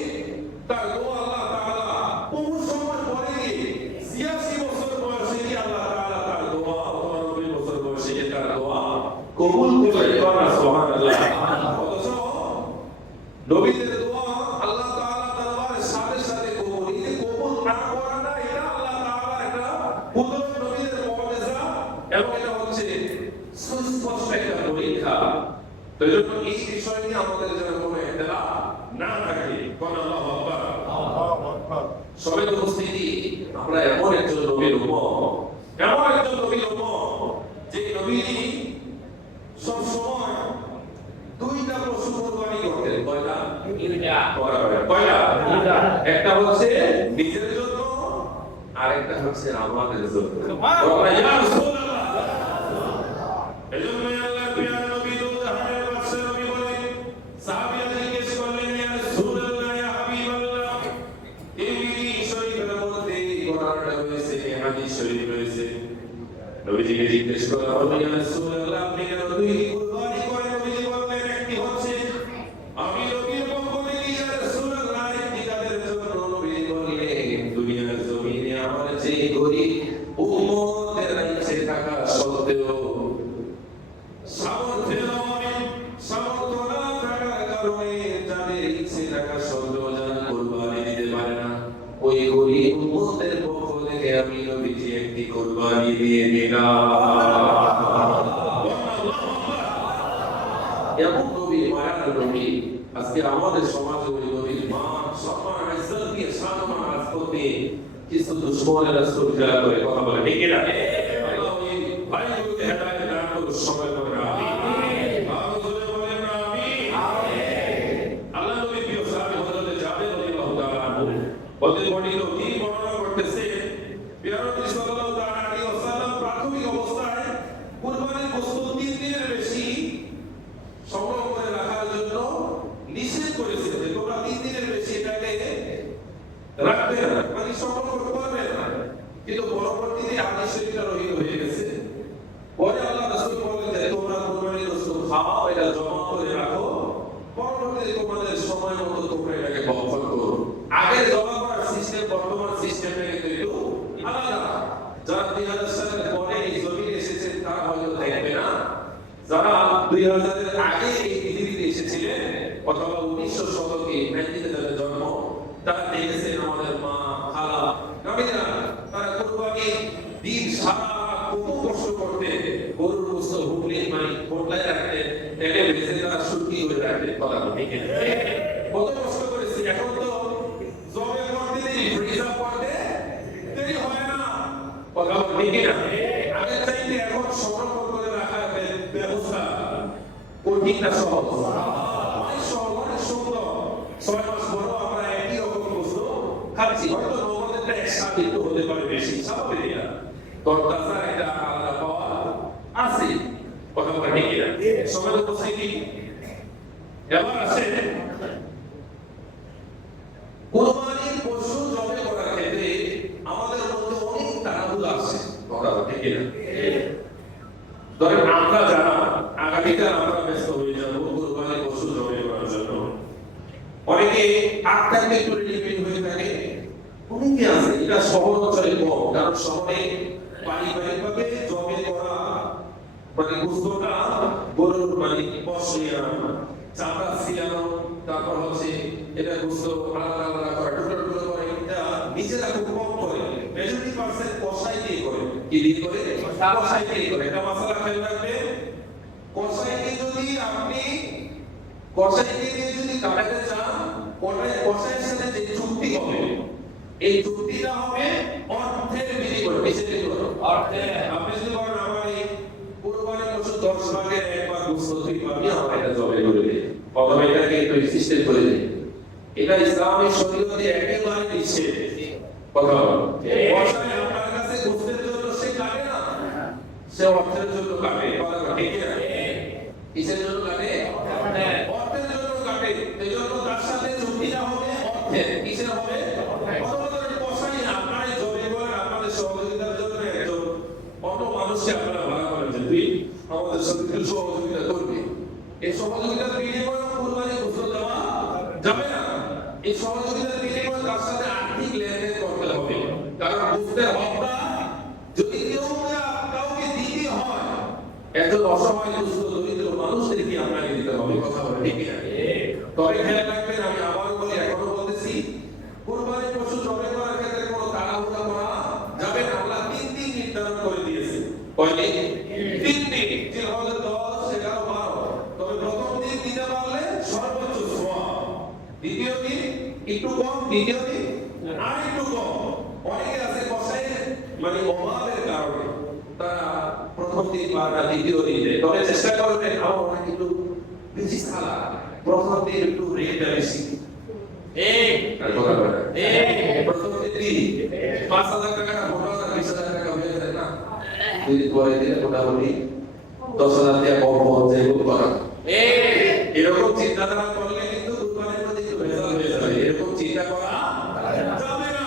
তার দোয়া আল্লাহ তাআলা বহু সময় পরে গিয়ে 86 বছর বয়সে গিয়ে আল্লাহ তাআলা তার দোয়া, 90 বছর বয়সে গিয়ে তার দোয়া কবুল করলেন। সুবহানাল্লাহ। অথচ নবীদের দোয়া আল্লাহ তাআলা দরবারে সাথে সাথে কবুল। এই কবুল না করাটা এটা আল্লাহ তাআলা একটা কুদরত, নবীদের মুআজিজা, এবং এটা হচ্ছে সুস্পষ্ট একটা পরীক্ষা। তো এজন্য এই বিষয় নিয়ে আমাদের যেন কোনো ইখতিলাফ না থাকে। কোন আল্লাহু আকবার, আল্লাহু আকবার। সবাই উপস্থিতি, আমরা এমন একজন নবীর উম্মত, যে নবী সব সময় 2টা পশু কুরবানি করতেন। কয়টা? 2টা। একটা হচ্ছে নিজের জন্য, আর একটা হচ্ছে আমাদের জন্য। সুবহানাল্লাহ। ইয়া রাসূলুল্লাহ। এজন্য আল্লাহর প্রিয় নবী দুজাহানের বাদশা নবী বলেন, সাহাবীরা জিজ্ঞেস করলেন, ইয়া রাসূলুল্লাহ, ইয়া হাবিবাল্লাহ, এই শরীফের মধ্যে কোরআনটা হয়েছে, হাদিস শরীফ রয়েছে। নবীজিকে জিজ্ঞেস করা হলো, ইয়া রাসূলুল্লাহ, আপনি কেন 2টি কুরবানি করেন? নবীজি বললেন, একটি হচ্ছে আমি নবীর পক্ষ থেকে, ইয়া রাসূলুল্লাহ, একটি কাদের জন্য? নবীজি বললেন, দুনিয়ার জমিনে আমার যে গরীব উম্মতের ইচ্ছে থাকা সত্ত্বেও সামর্থ্য না থাকার কারণে, যাদের ইচ্ছে থাকা সত্ত্বেও যারা কুরবানি দিতে পারে না, ওই গরীব উম্মতের পক্ষ থেকে আমি নবীজি একটি কুরবানি দিয়ে দিলাম। এমন নবী, মায়ার নবী, আজকে আমাদের সমাজে ওই নবীর মান, সম্মান, ইজ্জত দিয়ে সম্মান করতে কিছু দুশমনের রাসূল খেলা করে কথা বলে, ঠিক না? আল্লাহ ওই ভাইগুলোকে হেদায়েত দান করুন, সবাই বলেন আমিন। আরো জোরে বলেন আমিন। আল্লাহ নবী প্রিয় সাহাবী হযরত জাবের রাদিয়াল্লাহু তাআলা আনহু বলতে বর্ণিত, তিনি বর্ণনা করতেছে, প্রিয় নবী সাল্লাল্লাহু তাআলা আলাইহি ওয়াসাল্লাম প্রাথমিক অবস্থায় কুরবানির গোশত 3 দিনের বেশি সংগ্রহ করে রাখার জন্য নিষেধ করেছে, যে তোমরা 3 দিনের বেশি এটাকে রাখবে না, মানে সংগ্রহ করবে না। কিন্তু পরবর্তীতে হাদিস শরীফটা রহিত হয়ে গেছে। পরে আল্লাহ রাসূল বলেন যে তোমরা কুরবানির গোশত খাও, এটা জমা করে রাখো, পরবর্তীতে তোমাদের সময় মতো তোমরা এটাকে বহন করো। আগে জমা করার সিস্টেম, বর্তমান সিস্টেমে কিন্তু একটু আলাদা। যারা 2000 সালের পরে এই জমিনে এসেছেন তারা হয়তো দেখবে না, যারা 2000 এর আগে এই পৃথিবীতে এসেছিলেন অথবা 1900 শতকে মেহেদিতে যাদের জন্ম, তারা দেখেছেন আমাদের মা, খালা, নাবিরা, তারা কুরবানির দিন সারা কত কষ্ট করতে গরুর গোশত হুবলি, মানে পোটলায় রাখতে, তেলে ভেজে তারা শুকিয়ে করে রাখতে। কথা ঠিক না? কত কষ্ট করেছি। এখন তো জবে করতে দেরি, ফ্রিজার করতে দেরি হয় না। কথা ঠিক না? আগে চাইতে এখন সংরক্ষণ করে রাখার ব্যবস্থা কঠিন না সহজ? অনেক সহজ, অনেক সুন্দর। 6 মাস পরও আমরা একই রকম গোশত খাচ্ছি। হয়তো নগদেরটা একসাথে একটু হতে পারে বেশি, স্বাভাবিক এটা। তরতাজা একটা আলাদা পাওয়া আছে। কথা বলা ঠিক না? সময় উপস্থিতি এবার আছে কুরবানির পশু জবে করার ক্ষেত্রে আমাদের মধ্যে অনেক তাড়াহুড়ো আছে। কথা ঠিক না? ধরেন আমরা যারা আগামীকাল আমরা ব্যস্ত হয়ে যাব কুরবানির পশু জবে করার জন্য, অনেকে 8 তারিখে একটু রেডি হয়ে থাকে, অনেকে আছে এটা শহর অঞ্চলে কম, কারণ শহরে পারিবারিকভাবে জবে করা মানে গোশতটা গরুর মানে বসিয়া চামড়া ছিলানো, তারপর হচ্ছে এটা গোশত আলাদা আলাদা করা, টুকরো টুকরো করে, এটা নিজেরা খুব কম করে, মেজরিটি পার্সেন্ট কষাই দিয়ে করে। কি দিয়ে করে? কষাই দিয়ে করে। এটা মশলা খেয়াল রাখবে, কসাইকে যদি আপনি কসাইকে দিয়ে যদি কাটাতে চান, কসাইয়ের সাথে যে চুক্তি হবে, এই চুক্তিটা হবে অর্থের বিনিময়ে। কিসের বিনিময়ে? অর্থে। আপনি যদি বলেন আমার এই কুরবানির পশু 10 ভাগের 1 ভাগ গোশত তুই পাবি, আমার এটা জবাই করে দে, অথবা এটাকে একটু সিস্টেম করে দে, এটা ইসলামী শরীয়তে একেবারে নিষেধ। কথা বলো, কসাই আপনার কাছে গোশতের জন্য সে কাটে না, সে অর্থের জন্য কাটে। কথা বলো, ঠিক না? কিসের জন্য কাটে? অর্থের জন্য কাটে। এই জন্য তার সাথে চুক্তিটা হবে অর্থের। কিসের হবে? অথবা কসাই আপনারাই জবাই করেন আপনাদের সহযোগিতার জন্য একজন অন্য মানুষকে আপনারা ভাড়া করেন যে তুই আমাদের সাথে একটু সহযোগিতা করবি। এই সহযোগিতার বিনিময়ে কুরবানি গোশত দেওয়া যাবে না। এই সহযোগিতার বিনিময়ে তার সাথে আর্থিক লেনদেন করতে হবে। কারণ গোশতের হকটা যদি কেউ কাউকে দিতে হয়, একজন অসহায় দুস্থ দরিদ্র মানুষদেরকে আপনাকে দিতে হবে। কথা বলে, ঠিক না? তবে খেয়াল রাখবেন, আমি আবারও বলি, এখনো বলতেছি, কুরবানির পশু জবাই করার ক্ষেত্রে কোনো তাড়াহুড়া করা যাবে না। আল্লাহ 3 দিন নির্ধারণ করে দিয়েছে। কয় দিন? 3 দিন। জিলহজের 10, 11, 12। তবে প্রথম দিন দিতে পারলে সর্বোচ্চ সওয়াব, দ্বিতীয় দিন একটু কম, তৃতীয় দিন আর একটু কম। অনেকে আছে কসাইয়ের মানে অভাবের কারণে তারা প্রথম দিন বা দ্বিতীয় দিন দেয়। তবে চেষ্টা করবেন আমার অনেক একটু বেশি খালা, প্রথম দিন একটু রেটটা বেশি। প্রথম দিন 5,000 টাকা মোটা 20,000 টাকা হয়ে যায় না, 2 দিন পরে দিলে মোটামুটি 10,000 টাকা কম পৌঁছে করা। এরকম চিন্তাধারা করলে কিন্তু কুরবানির মধ্যে একটু ভেজাল হয়ে যাবে। এরকম চিন্তা করা যাবে না।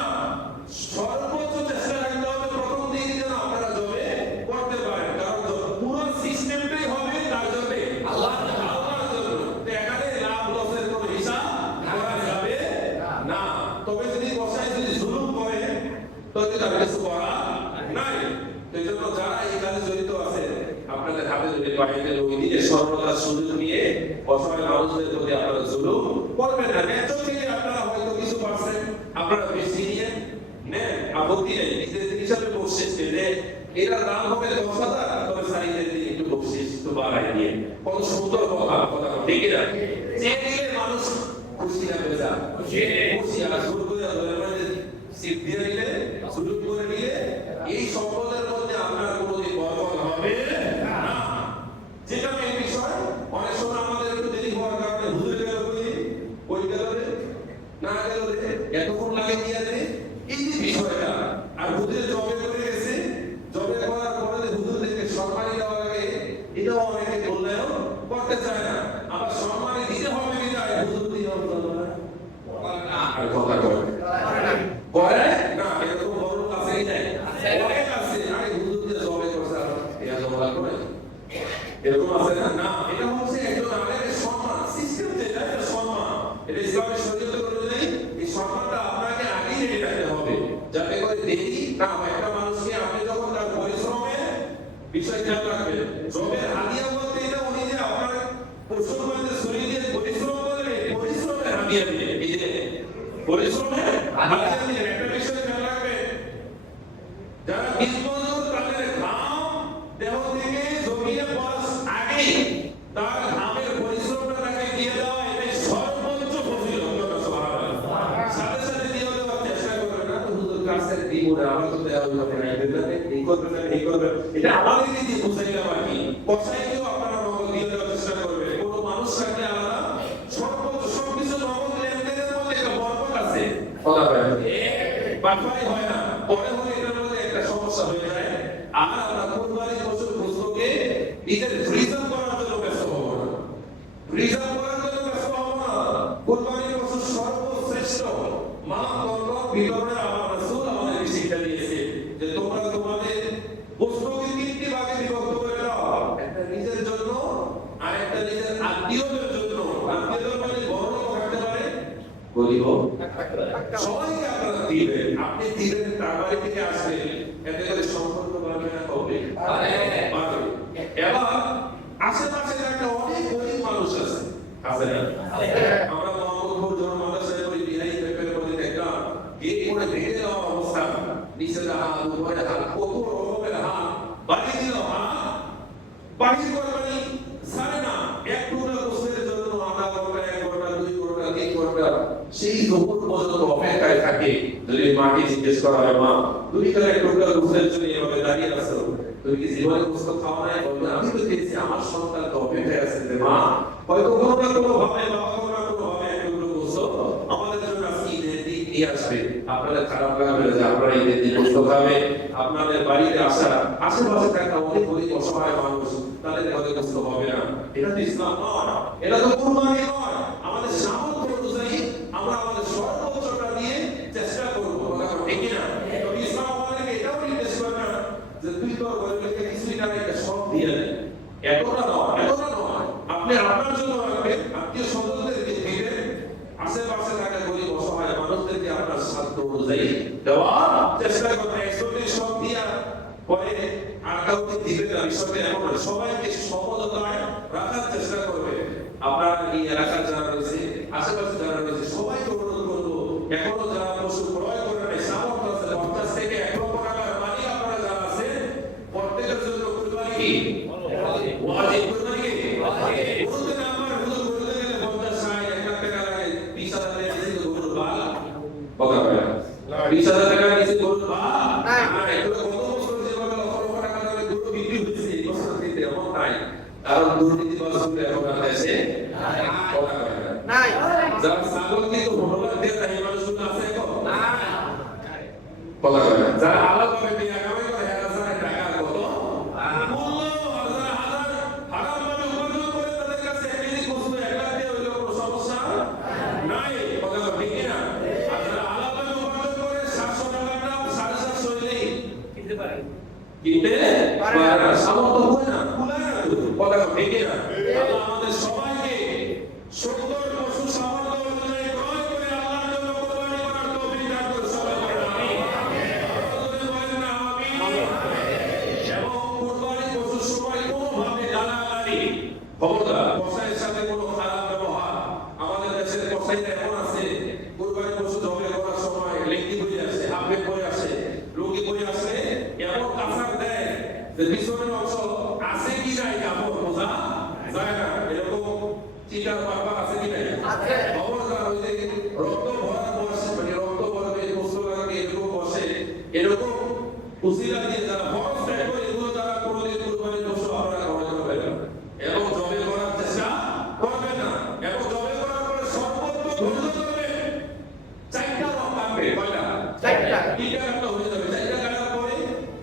সর্বোচ্চ চেষ্টা করতে হবে প্রথম দিন যেন আপনারা জবে করতে পারেন। কারণ পুরো সিস্টেমটাই হবে তার জন্য, আল্লাহর জন্য। তো এখানে লাভ লসের কোনো হিসাব করা যাবে না। তবে যদি কসাই যদি জুলুম করে তবে তার কিছু করা নাই। এই জন্য যারা এই কাজে জড়িত আছে আপনাদের হাতে যদি পাইতে ওই দিকে সর্বদা সুযোগ নিয়ে অসহায় মানুষদের প্রতি আপনারা জুলুম করবেন না। ন্যায্য থেকে আপনারা হয়তো কিছু পারছেন, আপনারা বেশি নিয়ে নেন, আপত্তি নেই। নিজের হিসাবে বকশিশ পেলে এটার দাম হবে 10,000, তবে সাইডের দিকে একটু বকশিশ একটু বাড়াই দিয়ে। কত সুন্দর কথা, ঠিক না? যে দিলে মানুষ খুশি হবে, যা খুশি আর জোর করে সিট দিয়ে নিলে, সুযোগ করে নিলে এই সম্পদের মধ্যে আপনার কোনোদিন বরকত হবে না। যেটা মেন বিষয়, অনেক সময় আমাদের একটু দেরি হওয়ার কারণে হুজুরে গেল ওই গেল না গেল এতক্ষণ লাগে দিয়ে দেয়, এই যে বিষয়টা। আর হুজুরে জবে করে গেছে, জবে করার পরে হুজুরদেরকে সম্মানী দেওয়া লাগে, এটাও অনেকে মূল্যায়ন করতে চায় না। আবার সম্মানী দিতে হবে বিদায় হুজুর দিয়ে আর কথা করে না। এরকম বড় কাছেই নাই, অনেক আছে। আরে হুজুর দিয়ে জবে করছে এটা জমা করে, এরকম আছে না? না, এটা হচ্ছে একজন আলেমের সম্মান। সিস্টেম যেটা, এটা সম্মান। এটা ইসলামের শরীয়ত অনুযায়ী এই সম্মানটা আপনাকে আগেই রেডি রাখতে হবে, যাতে করে দেরি না হয়। একটা মানুষকে আপনি যখন তার পরিশ্রমের বিষয় খেয়াল রাখবেন। জবের হাদিয়া বলতে এটা উনি যে আপনার পশুর মধ্যে শরীর দিয়ে পরিশ্রম করবে, পরিশ্রমের হাদিয়া দিয়ে, এই যে পরিশ্রমের হাদিয়া দিয়ে একটা বিষয় খেয়াল রাখবেন। যারা দিনমজুর তাদের ঘাম দেহ থেকে জমিয়ে পড়ার আগে তার ঘামের পরিশ্রমটা তাকে দিয়ে দেওয়া, এটাই সর্বোচ্চ ফজিলত। সাথে সাথে দিয়ে দেওয়ার চেষ্টা করবে না, হুজুর কাছে দিব না, আমার তো দেওয়া হবে না, এই করবেন না, এই করবেন। এটা আমাদেরকে দিয়ে বুঝাইলাম আর কি। কসাইকেও আপনারা নগদ দিয়ে দেওয়ার চেষ্টা করবেন। কোনো মানুষ থাকলে আলাদা, সর্বোচ্চ সবকিছু নগদ লেনদেনের মধ্যে একটা বরকত আছে। কথা বলেন, বাটপারি হয় না। পরে হলে এটার মধ্যে একটা সমস্যা হয়ে যায়। আর আমরা কুরবানির পশুর গোশতকে নিজের ফ্রিজার করার জন্য ব্যস্ত হব না, ফ্রিজার করার জন্য ব্যস্ত হব না। কুরবানির পশুর সর্বশ্রেষ্ঠ মানদণ্ড বিতরণে আমার রাসূল আমাদের শিক্ষা দিয়েছে যে তোমরা তোমাদের গোশতকে 3টি ভাগে বিভক্ত করে দাও। একটা নিজের জন্য, আর একটা নিজের আত্মীয়দের জন্য। আত্মীয়দের মানে বড় লোক থাকতে পারে, গরিব, সবাইকে আপনারা দিবেন। আপনি দিবেন, তার বাড়ি থেকে আসবে, এতে করে সম্পর্ক বাড়বে না, হবে বাড়বে। এবার আশেপাশে একটা অনেক গরিব মানুষ আছে, আছে না? আমরা মোহাম্মদপুর জন্য মাদ্রাসায় পড়ি, বিহাই পেপের মধ্যে দেখলাম গেট করে ভেঙে দেওয়া অবস্থা, নিচে হাত, উপরে হাত, কত রকমের হাত, বাড়ি দিল হাত, বাড়ি কোরবানি দুপুর পর্যন্ত অপেক্ষায় থাকে। যদি মাকে জিজ্ঞেস করা হয়, মা তুমি কেন এক টুকরা গোস্তের জন্য এভাবে দাঁড়িয়ে আছো, তুমি কি জীবনে গোস্ত খাওয়া নাই? বলবে আমি তো খেয়েছি, আমার সন্তান তো অপেক্ষায় আছে যে মা হয়তো কোনো না কোনো ভাবে বাবা কোনো না কোনো ভাবে এক টুকরো গোস্ত আমাদের জন্য আজকে ঈদের দিন নিয়ে আসবে। আপনাদের খারাপ লাগবে যে আপনারা ঈদের দিন গোস্ত খাবে, আপনাদের বাড়িতে আসা আশেপাশে থাকা অনেক গরিব অসহায় মানুষ তাদের ঘরে গোস্ত হবে না। এটা তো ইসলাম নয়, এটা তো কুরবানি নয়। আমাদের সামর্থ্য অনুযায়ী আমরা আমাদের সর্বোচ্চটা দিয়ে চেষ্টা করবো, ঠিক না? ইসলাম আমাদেরকে এটাও নির্দেশ করে না যে তুই তোর গরিবকে কিছুই না রেখে সব দিয়ে দে, এতটা নয়, এতটা নয়। আপনি আপনার জন্য রাখবেন, আত্মীয় স্বজনদেরকে দিবেন, আশেপাশে থাকা গরিব অসহায় মানুষদেরকে আপনার সাধ্য অনুযায়ী দেওয়ার চেষ্টা করবেন। একজনের সব দিয়া পরে আর কাউকে দিবেন না, বিষয়টা এমন নয়। সবাইকে সমতায় রাখার চেষ্টা করবে। আপনার এই এলাকার যারা রয়েছে, আশেপাশে যারা রয়েছে, সবাইকে অনুরোধ করবো, এখনো যারা পশু ক্রয় করে নেয়, সামর্থ্য আছে 50 থেকে 1 লক্ষ টাকার মালিক আপনারা যারা আছে, প্রত্যেকের জন্য কুরবানি কি ওয়াজিব, কুরবানি কি ওয়াজিব। বলতে না আমার হুজুর বলতে গেলে 50 60 1 লাখ টাকা লাগে, 20,000 টাকা নিচে গরুর বাল কথা বলে না, 20,000 টাকা নিচে গরুর বাল নাই। এটা কত বছর যেভাবে লক্ষ লক্ষ টাকা দামে গরু বিক্রি হচ্ছে, এই বছর দিতে এমন নাই। কারণ দুর্নীতিবাজগুলো এখন আর দেশে নাই। যারা ছাগল কিন্তু ভোটবার দিয়ে তাই মানুষগুলো আছে এখন নাই কথা বলে না। যারা আলাদাভাবে দিয়ে কামাই করে হাজার টাকা কত মূল্য, হাজার হাজার হারামভাবে উপার্জন করে তাদের কাছে এমনি বস্তু 1 লাখ দিয়ে হইলেও কোনো সমস্যা নাই কথা বলে, ঠিক না? আর যারা আলাদাভাবে উপার্জন করে 700 টাকার দাম 750 হইলেই কিনতে পারে, কিনতে পারে না, সামর্থ্য হয় না, কুলায় না তো কথা বলে, ঠিক না? আল্লাহ আমাদের সবাইকে সুন্দর পশু সামর্থ্য অনুযায়ী ক্রয় করে আল্লাহর জন্য কুরবানি করার তৌফিক দান করুন। সবাই বলেন আমিন। আপনারা বলেন না আমিন। এবং কুরবানি পশুর সময় কোনোভাবে দালালি, খবরদার কসাইয়ের সাথে কোনো খারাপ ব্যবহার। আমাদের দেশের কসাইরা এমন আছে, কুরবানি পশু জবে করার সময় লেঙ্গি বই আসে, হাফে বই আসে, লুঙ্গি বই আসে, এমন কাফার দেয় যে পিছনের অংশ আছে কি নাই কাপড় বোঝা যায় না। এরকম চিটার বারবার আছে কি নাই? আছে। খবরদার ওই যে রক্ত ভরার বয়স, মানে রক্ত ভরবে গোসল লাগে এরকম বসে, এরকম উসিলা দিয়ে যারা ফরজ ত্যাগ করে, এগুলো তারা কোনোদিন কুরবানির পশু আপনারা খাওয়াতে পারবেন না। এবং জবে করার চেষ্টা করবেন না। এবং জবে করার পরে সর্বোচ্চ ধৈর্য ধরবেন। 4টা রং কাটবে, কয়টা? 4টা। 3টা কাটা হয়ে যাবে। 4টা কাটার পরে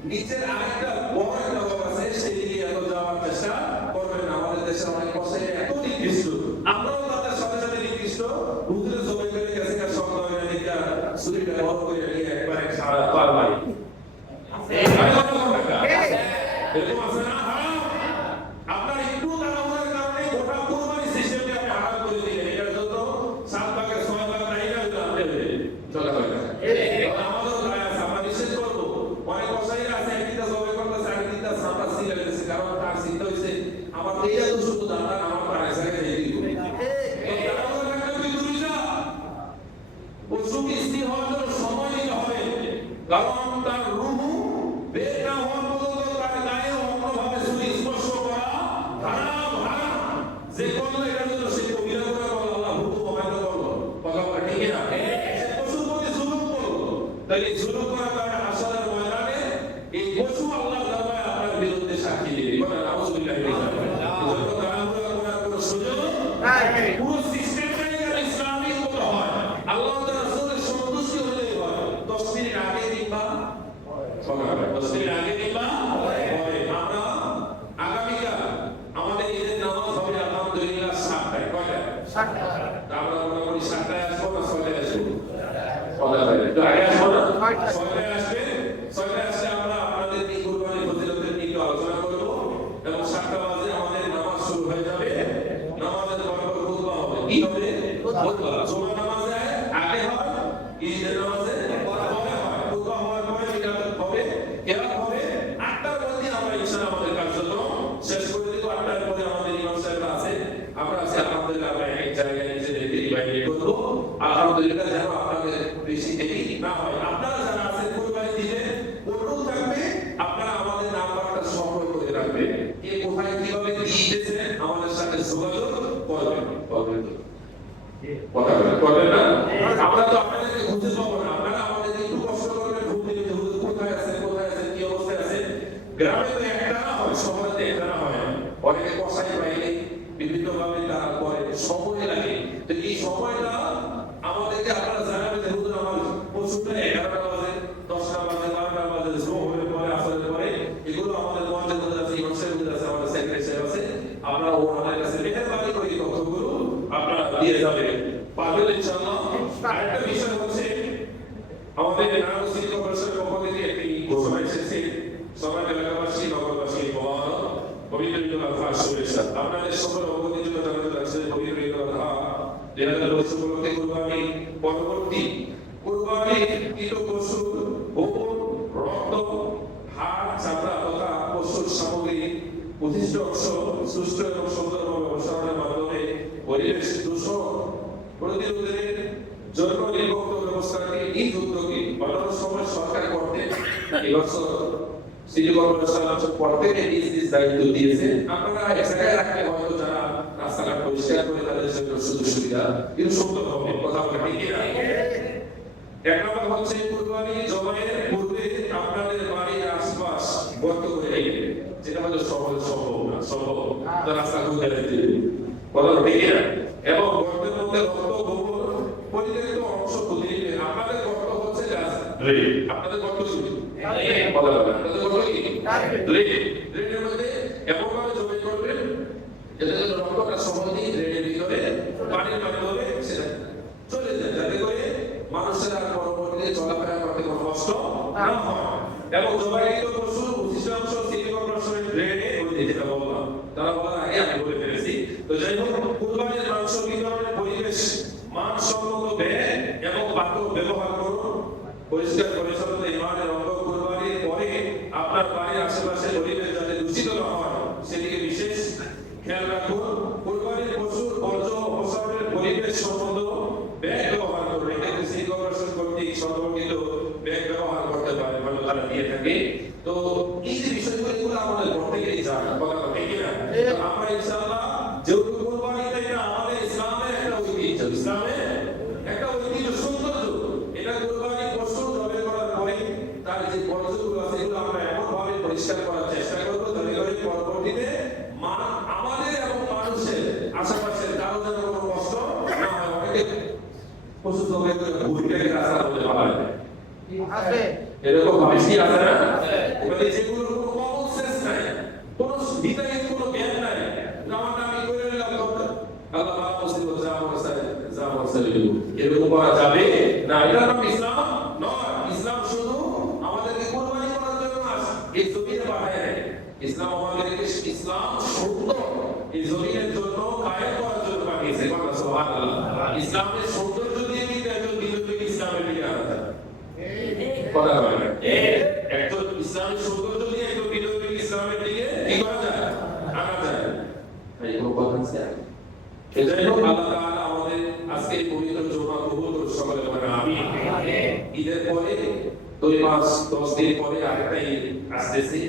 নিচের আরেকটা বড় একটা রং আছে, সেই দিকে এত যাওয়ার চেষ্টা করবেন না। আমাদের দেশে অনেক কষ্ট এত নির্দিষ্ট, আমরাও তাদের সাথে সাথে নির্দিষ্ট হুজুরে জবে করে গেছে কার শব্দ হয় না, এটা সুরিটা বড় করে নিয়ে একবারে সারা পারবাই এই ভাই এরকম আছে না? হারাম। আপনার একটু তাড়াহুড়োর কারণে গোটা কুরবানি সিস্টেমকে আপনি হারাম করে দিলেন। এটার জন্য 7 ভাগের 6 ভাগ নাই না আপনি চলে হয় না। আমাদেরও দায় আছে, আমরা নিষেধ করবো। অনেক কসাইরা আছে একদিনটা জবে করতেছে, আরেকদিনটা সাঁতা সিলে গেছে, কারণ তার চিন্তা হয়েছে আমার এইটা তো শুধু দাঁড়া আমার পাড়ায় সাইডে দিয়ে দিব। তাড়াহুড়ো লাগলে তুই দূরে যা, পশুকে স্থির হওয়ার জন্য সময় নিতে হবে। কারণ তার রূহু বের না হওয়া পর্যন্ত তার গায়ে অন্যভাবে স্পর্শ করা হারাম, হারাম। যে করলো এটার জন্য সে কবিরা করে বলো, আল্লাহ হুকুম অমান্য করলো, কথা বলে, ঠিক না? সে পশুর প্রতি জুলুম করলো। তাহলে জুলুম করার কারণে হাসরের ময়দানে এই পশু আল্লাহর দরবারে আপনার বিরুদ্ধে সাক্ষী দিবে। বলেন আউযুবিল্লাহি মিনাশ শাইতানির রাজিম। তাড়াহুড়ো করার কোনো সুযোগ নাই। পুরো সিস্টেমটাই ইসলামিক মতো হয়। আল্লাহ তাআলা রাসূলের সন্তুষ্টি হলেই হয়। 10 মিনিট আগে কিংবা 10 মিনিট আগে কিংবা পরে। আমরা আগামীকাল আমাদের ঈদের নামাজ হবে আলহামদুলিল্লাহ 7টায়। কয়টা? 7টা। আমরা মোটামুটি 7টায় আসবো না 6টায় আসবো? 6টায়। তো আগে আসবো না? 6টায় আসবে। 6টায় আসলে আমরা আপনাদের এই কুরবানির ফজিলতের নিয়ে একটু আলোচনা করবো এবং 7টা বাজে আমাদের নামাজ শুরু হয়ে যাবে। নামাজের পর খুতবা হবে। কি হবে? খুতবা। জুমার নামাজে আগে হয়, ঈদের নামাজে পরে হয়। খুতবা হওয়ার পরে মিলাদ হবে, কেরাত হবে। 8টার মধ্যে আমরা ইনশাআল্লাহ আমাদের কার্যক্রম শেষ করে দিব। 8টার পরে আমাদের ইমাম সাহেব আছে, আমরা আছি আলহামদুলিল্লাহ। আমরা এক জায়গায় নিজেদেরকে ডিভাইড করবো আলহামদুলিল্লাহ, যেন আপনাদের বেশি দেরি না হয়। আপনারা যারা আছেন কুরবানি দিবেন, অনুরোধ থাকবে আপনারা আমাদের নাম্বারটা সংগ্রহ করে রাখবেন। কে কোথায় কিভাবে দিতেছেন আমাদের সাথে যোগাযোগ করবেন। কথা বলেন, করবেন না? আমরা তো আপনাদেরকে খুঁজে পাবো না, আপনারা আমাদেরকে একটু কষ্ট করবেন, ফোন দিলে যে হুজুর কোথায় আছেন, কি অবস্থায় আছেন। গ্রামে তো একটা না হয়, শহরে তো একটা না হয়, অনেকে কষাই পাইলে বিভিন্ন ভাবে তারা করে, সময় লাগে। তো এই সময়টা আমাদেরকে আপনারা জানাবেন যে হুজুর আমার পশুটা 11টা বাজে, 10টা বাজে, 12টা বাজে, জোহরের পরে, আসরের পরে, এগুলো আমাদের মঞ্চের মধ্যে আছে, ইমাম সাহেব আছে, আমাদের সেক্রেটারি সাহেব আছে, আপনারা ওনাদের কাছে মেহেরবানি করে এই তথ্যগুলো আপনারা দিয়ে যাবেন, পাবেন ইনশাআল্লাহ। আরেকটা বিষয় হচ্ছে আমাদের নারায়ণ সিটি কর্পোরেশনের পক্ষ থেকে একটি ঘোষণা এসেছে, সবাই এলাকাবাসী, নগরবাসী পবিত্র ঈদুল আজহার শুভেচ্ছা। আপনাদের সকল অবগতির জন্য জানাতে চাচ্ছি পবিত্র ঈদুল আজহা 2025 উপলক্ষে কুরবানি পরবর্তী কুরবানিকৃত পশুর গোবর, রক্ত, হাড়, চামড়া তথা পশুর সামগ্রী উৎকৃষ্ট অংশ সুষ্ঠু এবং সুন্দরভাবে অপসারণের মাধ্যমে পরিবেশ দূষণ প্রতিরোধের জন্য নির্ভক্ত ব্যবস্থাকে নিজ উদ্যোগে অন্যান্য সময় সরকার করতে এবছর সিটি কর্পোরেশন প্রত্যেকে নিজ নিজ দায়িত্ব দিয়েছে। আপনারা এক জায়গায় রাখলে হয়তো যারা রাস্তাঘাট পরিষ্কার করে তাদের জন্য সুযোগ সুবিধা কিন্তু সুন্দর হবে, কথা বলে ঠিক না? এক নম্বর হচ্ছে কুরবানি জবাইয়ের পূর্বে আপনাদের বাড়ির আশপাশ গর্ত করে রাখবেন, যেটা হয়তো সহজে সম্ভব না, তো রাস্তা খুঁজে রাখতে কথা ঠিক না? এবং গর্তের মধ্যে রক্ত, গোবর, পরিত্যক্ত অংশ খুঁজে নেবেন। আপনাদের গর্ত হচ্ছে আপনাদের গর্ত শুধু কথা বলে, আপনাদের গর্ত কি ড্রেনের মধ্যে এমন ভাবে জবাই করবেন যাতে রক্তটা সহজেই ড্রেনের ভিতরে পানির মাধ্যমে সেটা চলে যায়, যাতে করে মানুষের আর পরবর্তীতে চলাফেরা করতে কোনো কষ্ট না হয়। এবং জবাইকৃত পশুর উৎকৃষ্ট অংশ সিটি কর্পোরেশনের ড্রেনে যেটা বললাম, তারা বলার আগে আমি বলে ফেলেছি। তো যাই হোক, কুরবানির মাংস বিতরণের পরিবেশ মানসম্মত ব্যাগ এবং পাত্র ব্যবহার করুন। পরিষ্কার পরিচ্ছন্ন ইমানের অঙ্গ। কুরবানির পরে আপনার বাড়ির আশেপাশে পরিবেশ যাতে দূষিত না হয় সেদিকে বিশেষ খেয়াল রাখুন। কুরবানির পশুর বর্জ্য অপসারণের পরিবেশ সম্মত ব্যাগ ব্যবহার করুন। এক্ষেত্রে সিটি কর্পোরেশন কর্তৃক সংরক্ষিত ব্যাগ ব্যবহার করতে পারে, হয়তো তারা দিয়ে থাকে। তো এই যে বিষয়গুলো আমাদের প্রত্যেকেরই জানা, কথা ঠিক না? আমরা ইনশাআল্লাহ যেহেতু কুরবানিটা এটা আমাদের ইসলামের একটা ঐতিহ্য, ইসলামের একটা ঐতিহ্য, সৌন্দর্য। এটা কুরবানি পশু জবাই করার পরে তার যে বর্জ্যগুলো আছে এগুলো আমরা এমন ভাবে পরিষ্কার করার চেষ্টা করব যাতে করে পরবর্তীতে আমাদের এবং মানুষের আশেপাশের কারো যেন কোনো কষ্ট না হয়। অনেকে পশু জবাই করে ঘুরতে রাস্তা বলে পালায় আছে, এরকম বেশি আছে না? মানে যেগুলো কোনো কমন সেন্স নাই, কোনো বিধানের কোনো জ্ঞান নাই, আমার নামই করে নিলাম, আল্লাহ মাফ করুন, যা বলছে এরকম করা যাবে না। এটা নাম ইসলাম নয়। ইসলাম শুধু আমাদেরকে কুরবানি করার জন্য আসে, এই জমিনে পাঠায় নাই। ইসলাম আমাদেরকে ইসলাম সুন্দর এই জমিনের জন্য কায়েম করার জন্য পাঠিয়েছে। কথা সুবহানাল্লাহ। ইসলামের সৌন্দর্য দিয়ে কিন্তু একজন বিধর্মী ইসলামের দিকে আনা যায়, কথা বলে না? একজন ইসলামের সৌন্দর্য দিয়ে একজন বিধর্মী ইসলামের দিকে কি করা যায়? আনা যায়। এই কথা আছে। এজন্য আল্লাহ তাআলা আমাদের আজকে পবিত্র জুমা কবুল করুন, সকলে বলেন আমিন। ঈদের পরে 2 মাস 10 দিন পরে আরেকটা ঈদ আসতেছে,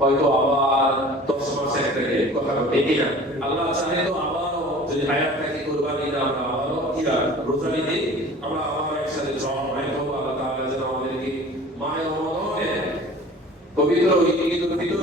হয়তো আবার 10 মাস একটা ঈদ, কথা ঠিক না? আল্লাহ চাহে তো আবারও যদি হায়াত থাকে কুরবানি না, আমরা আবারও রোজা ঈদে আমরা আবার একসাথে জমায়েত হব। আল্লাহ তাআলা যেন আমাদেরকে মাহে রমজানের পবিত্র ঈদুল ফিতর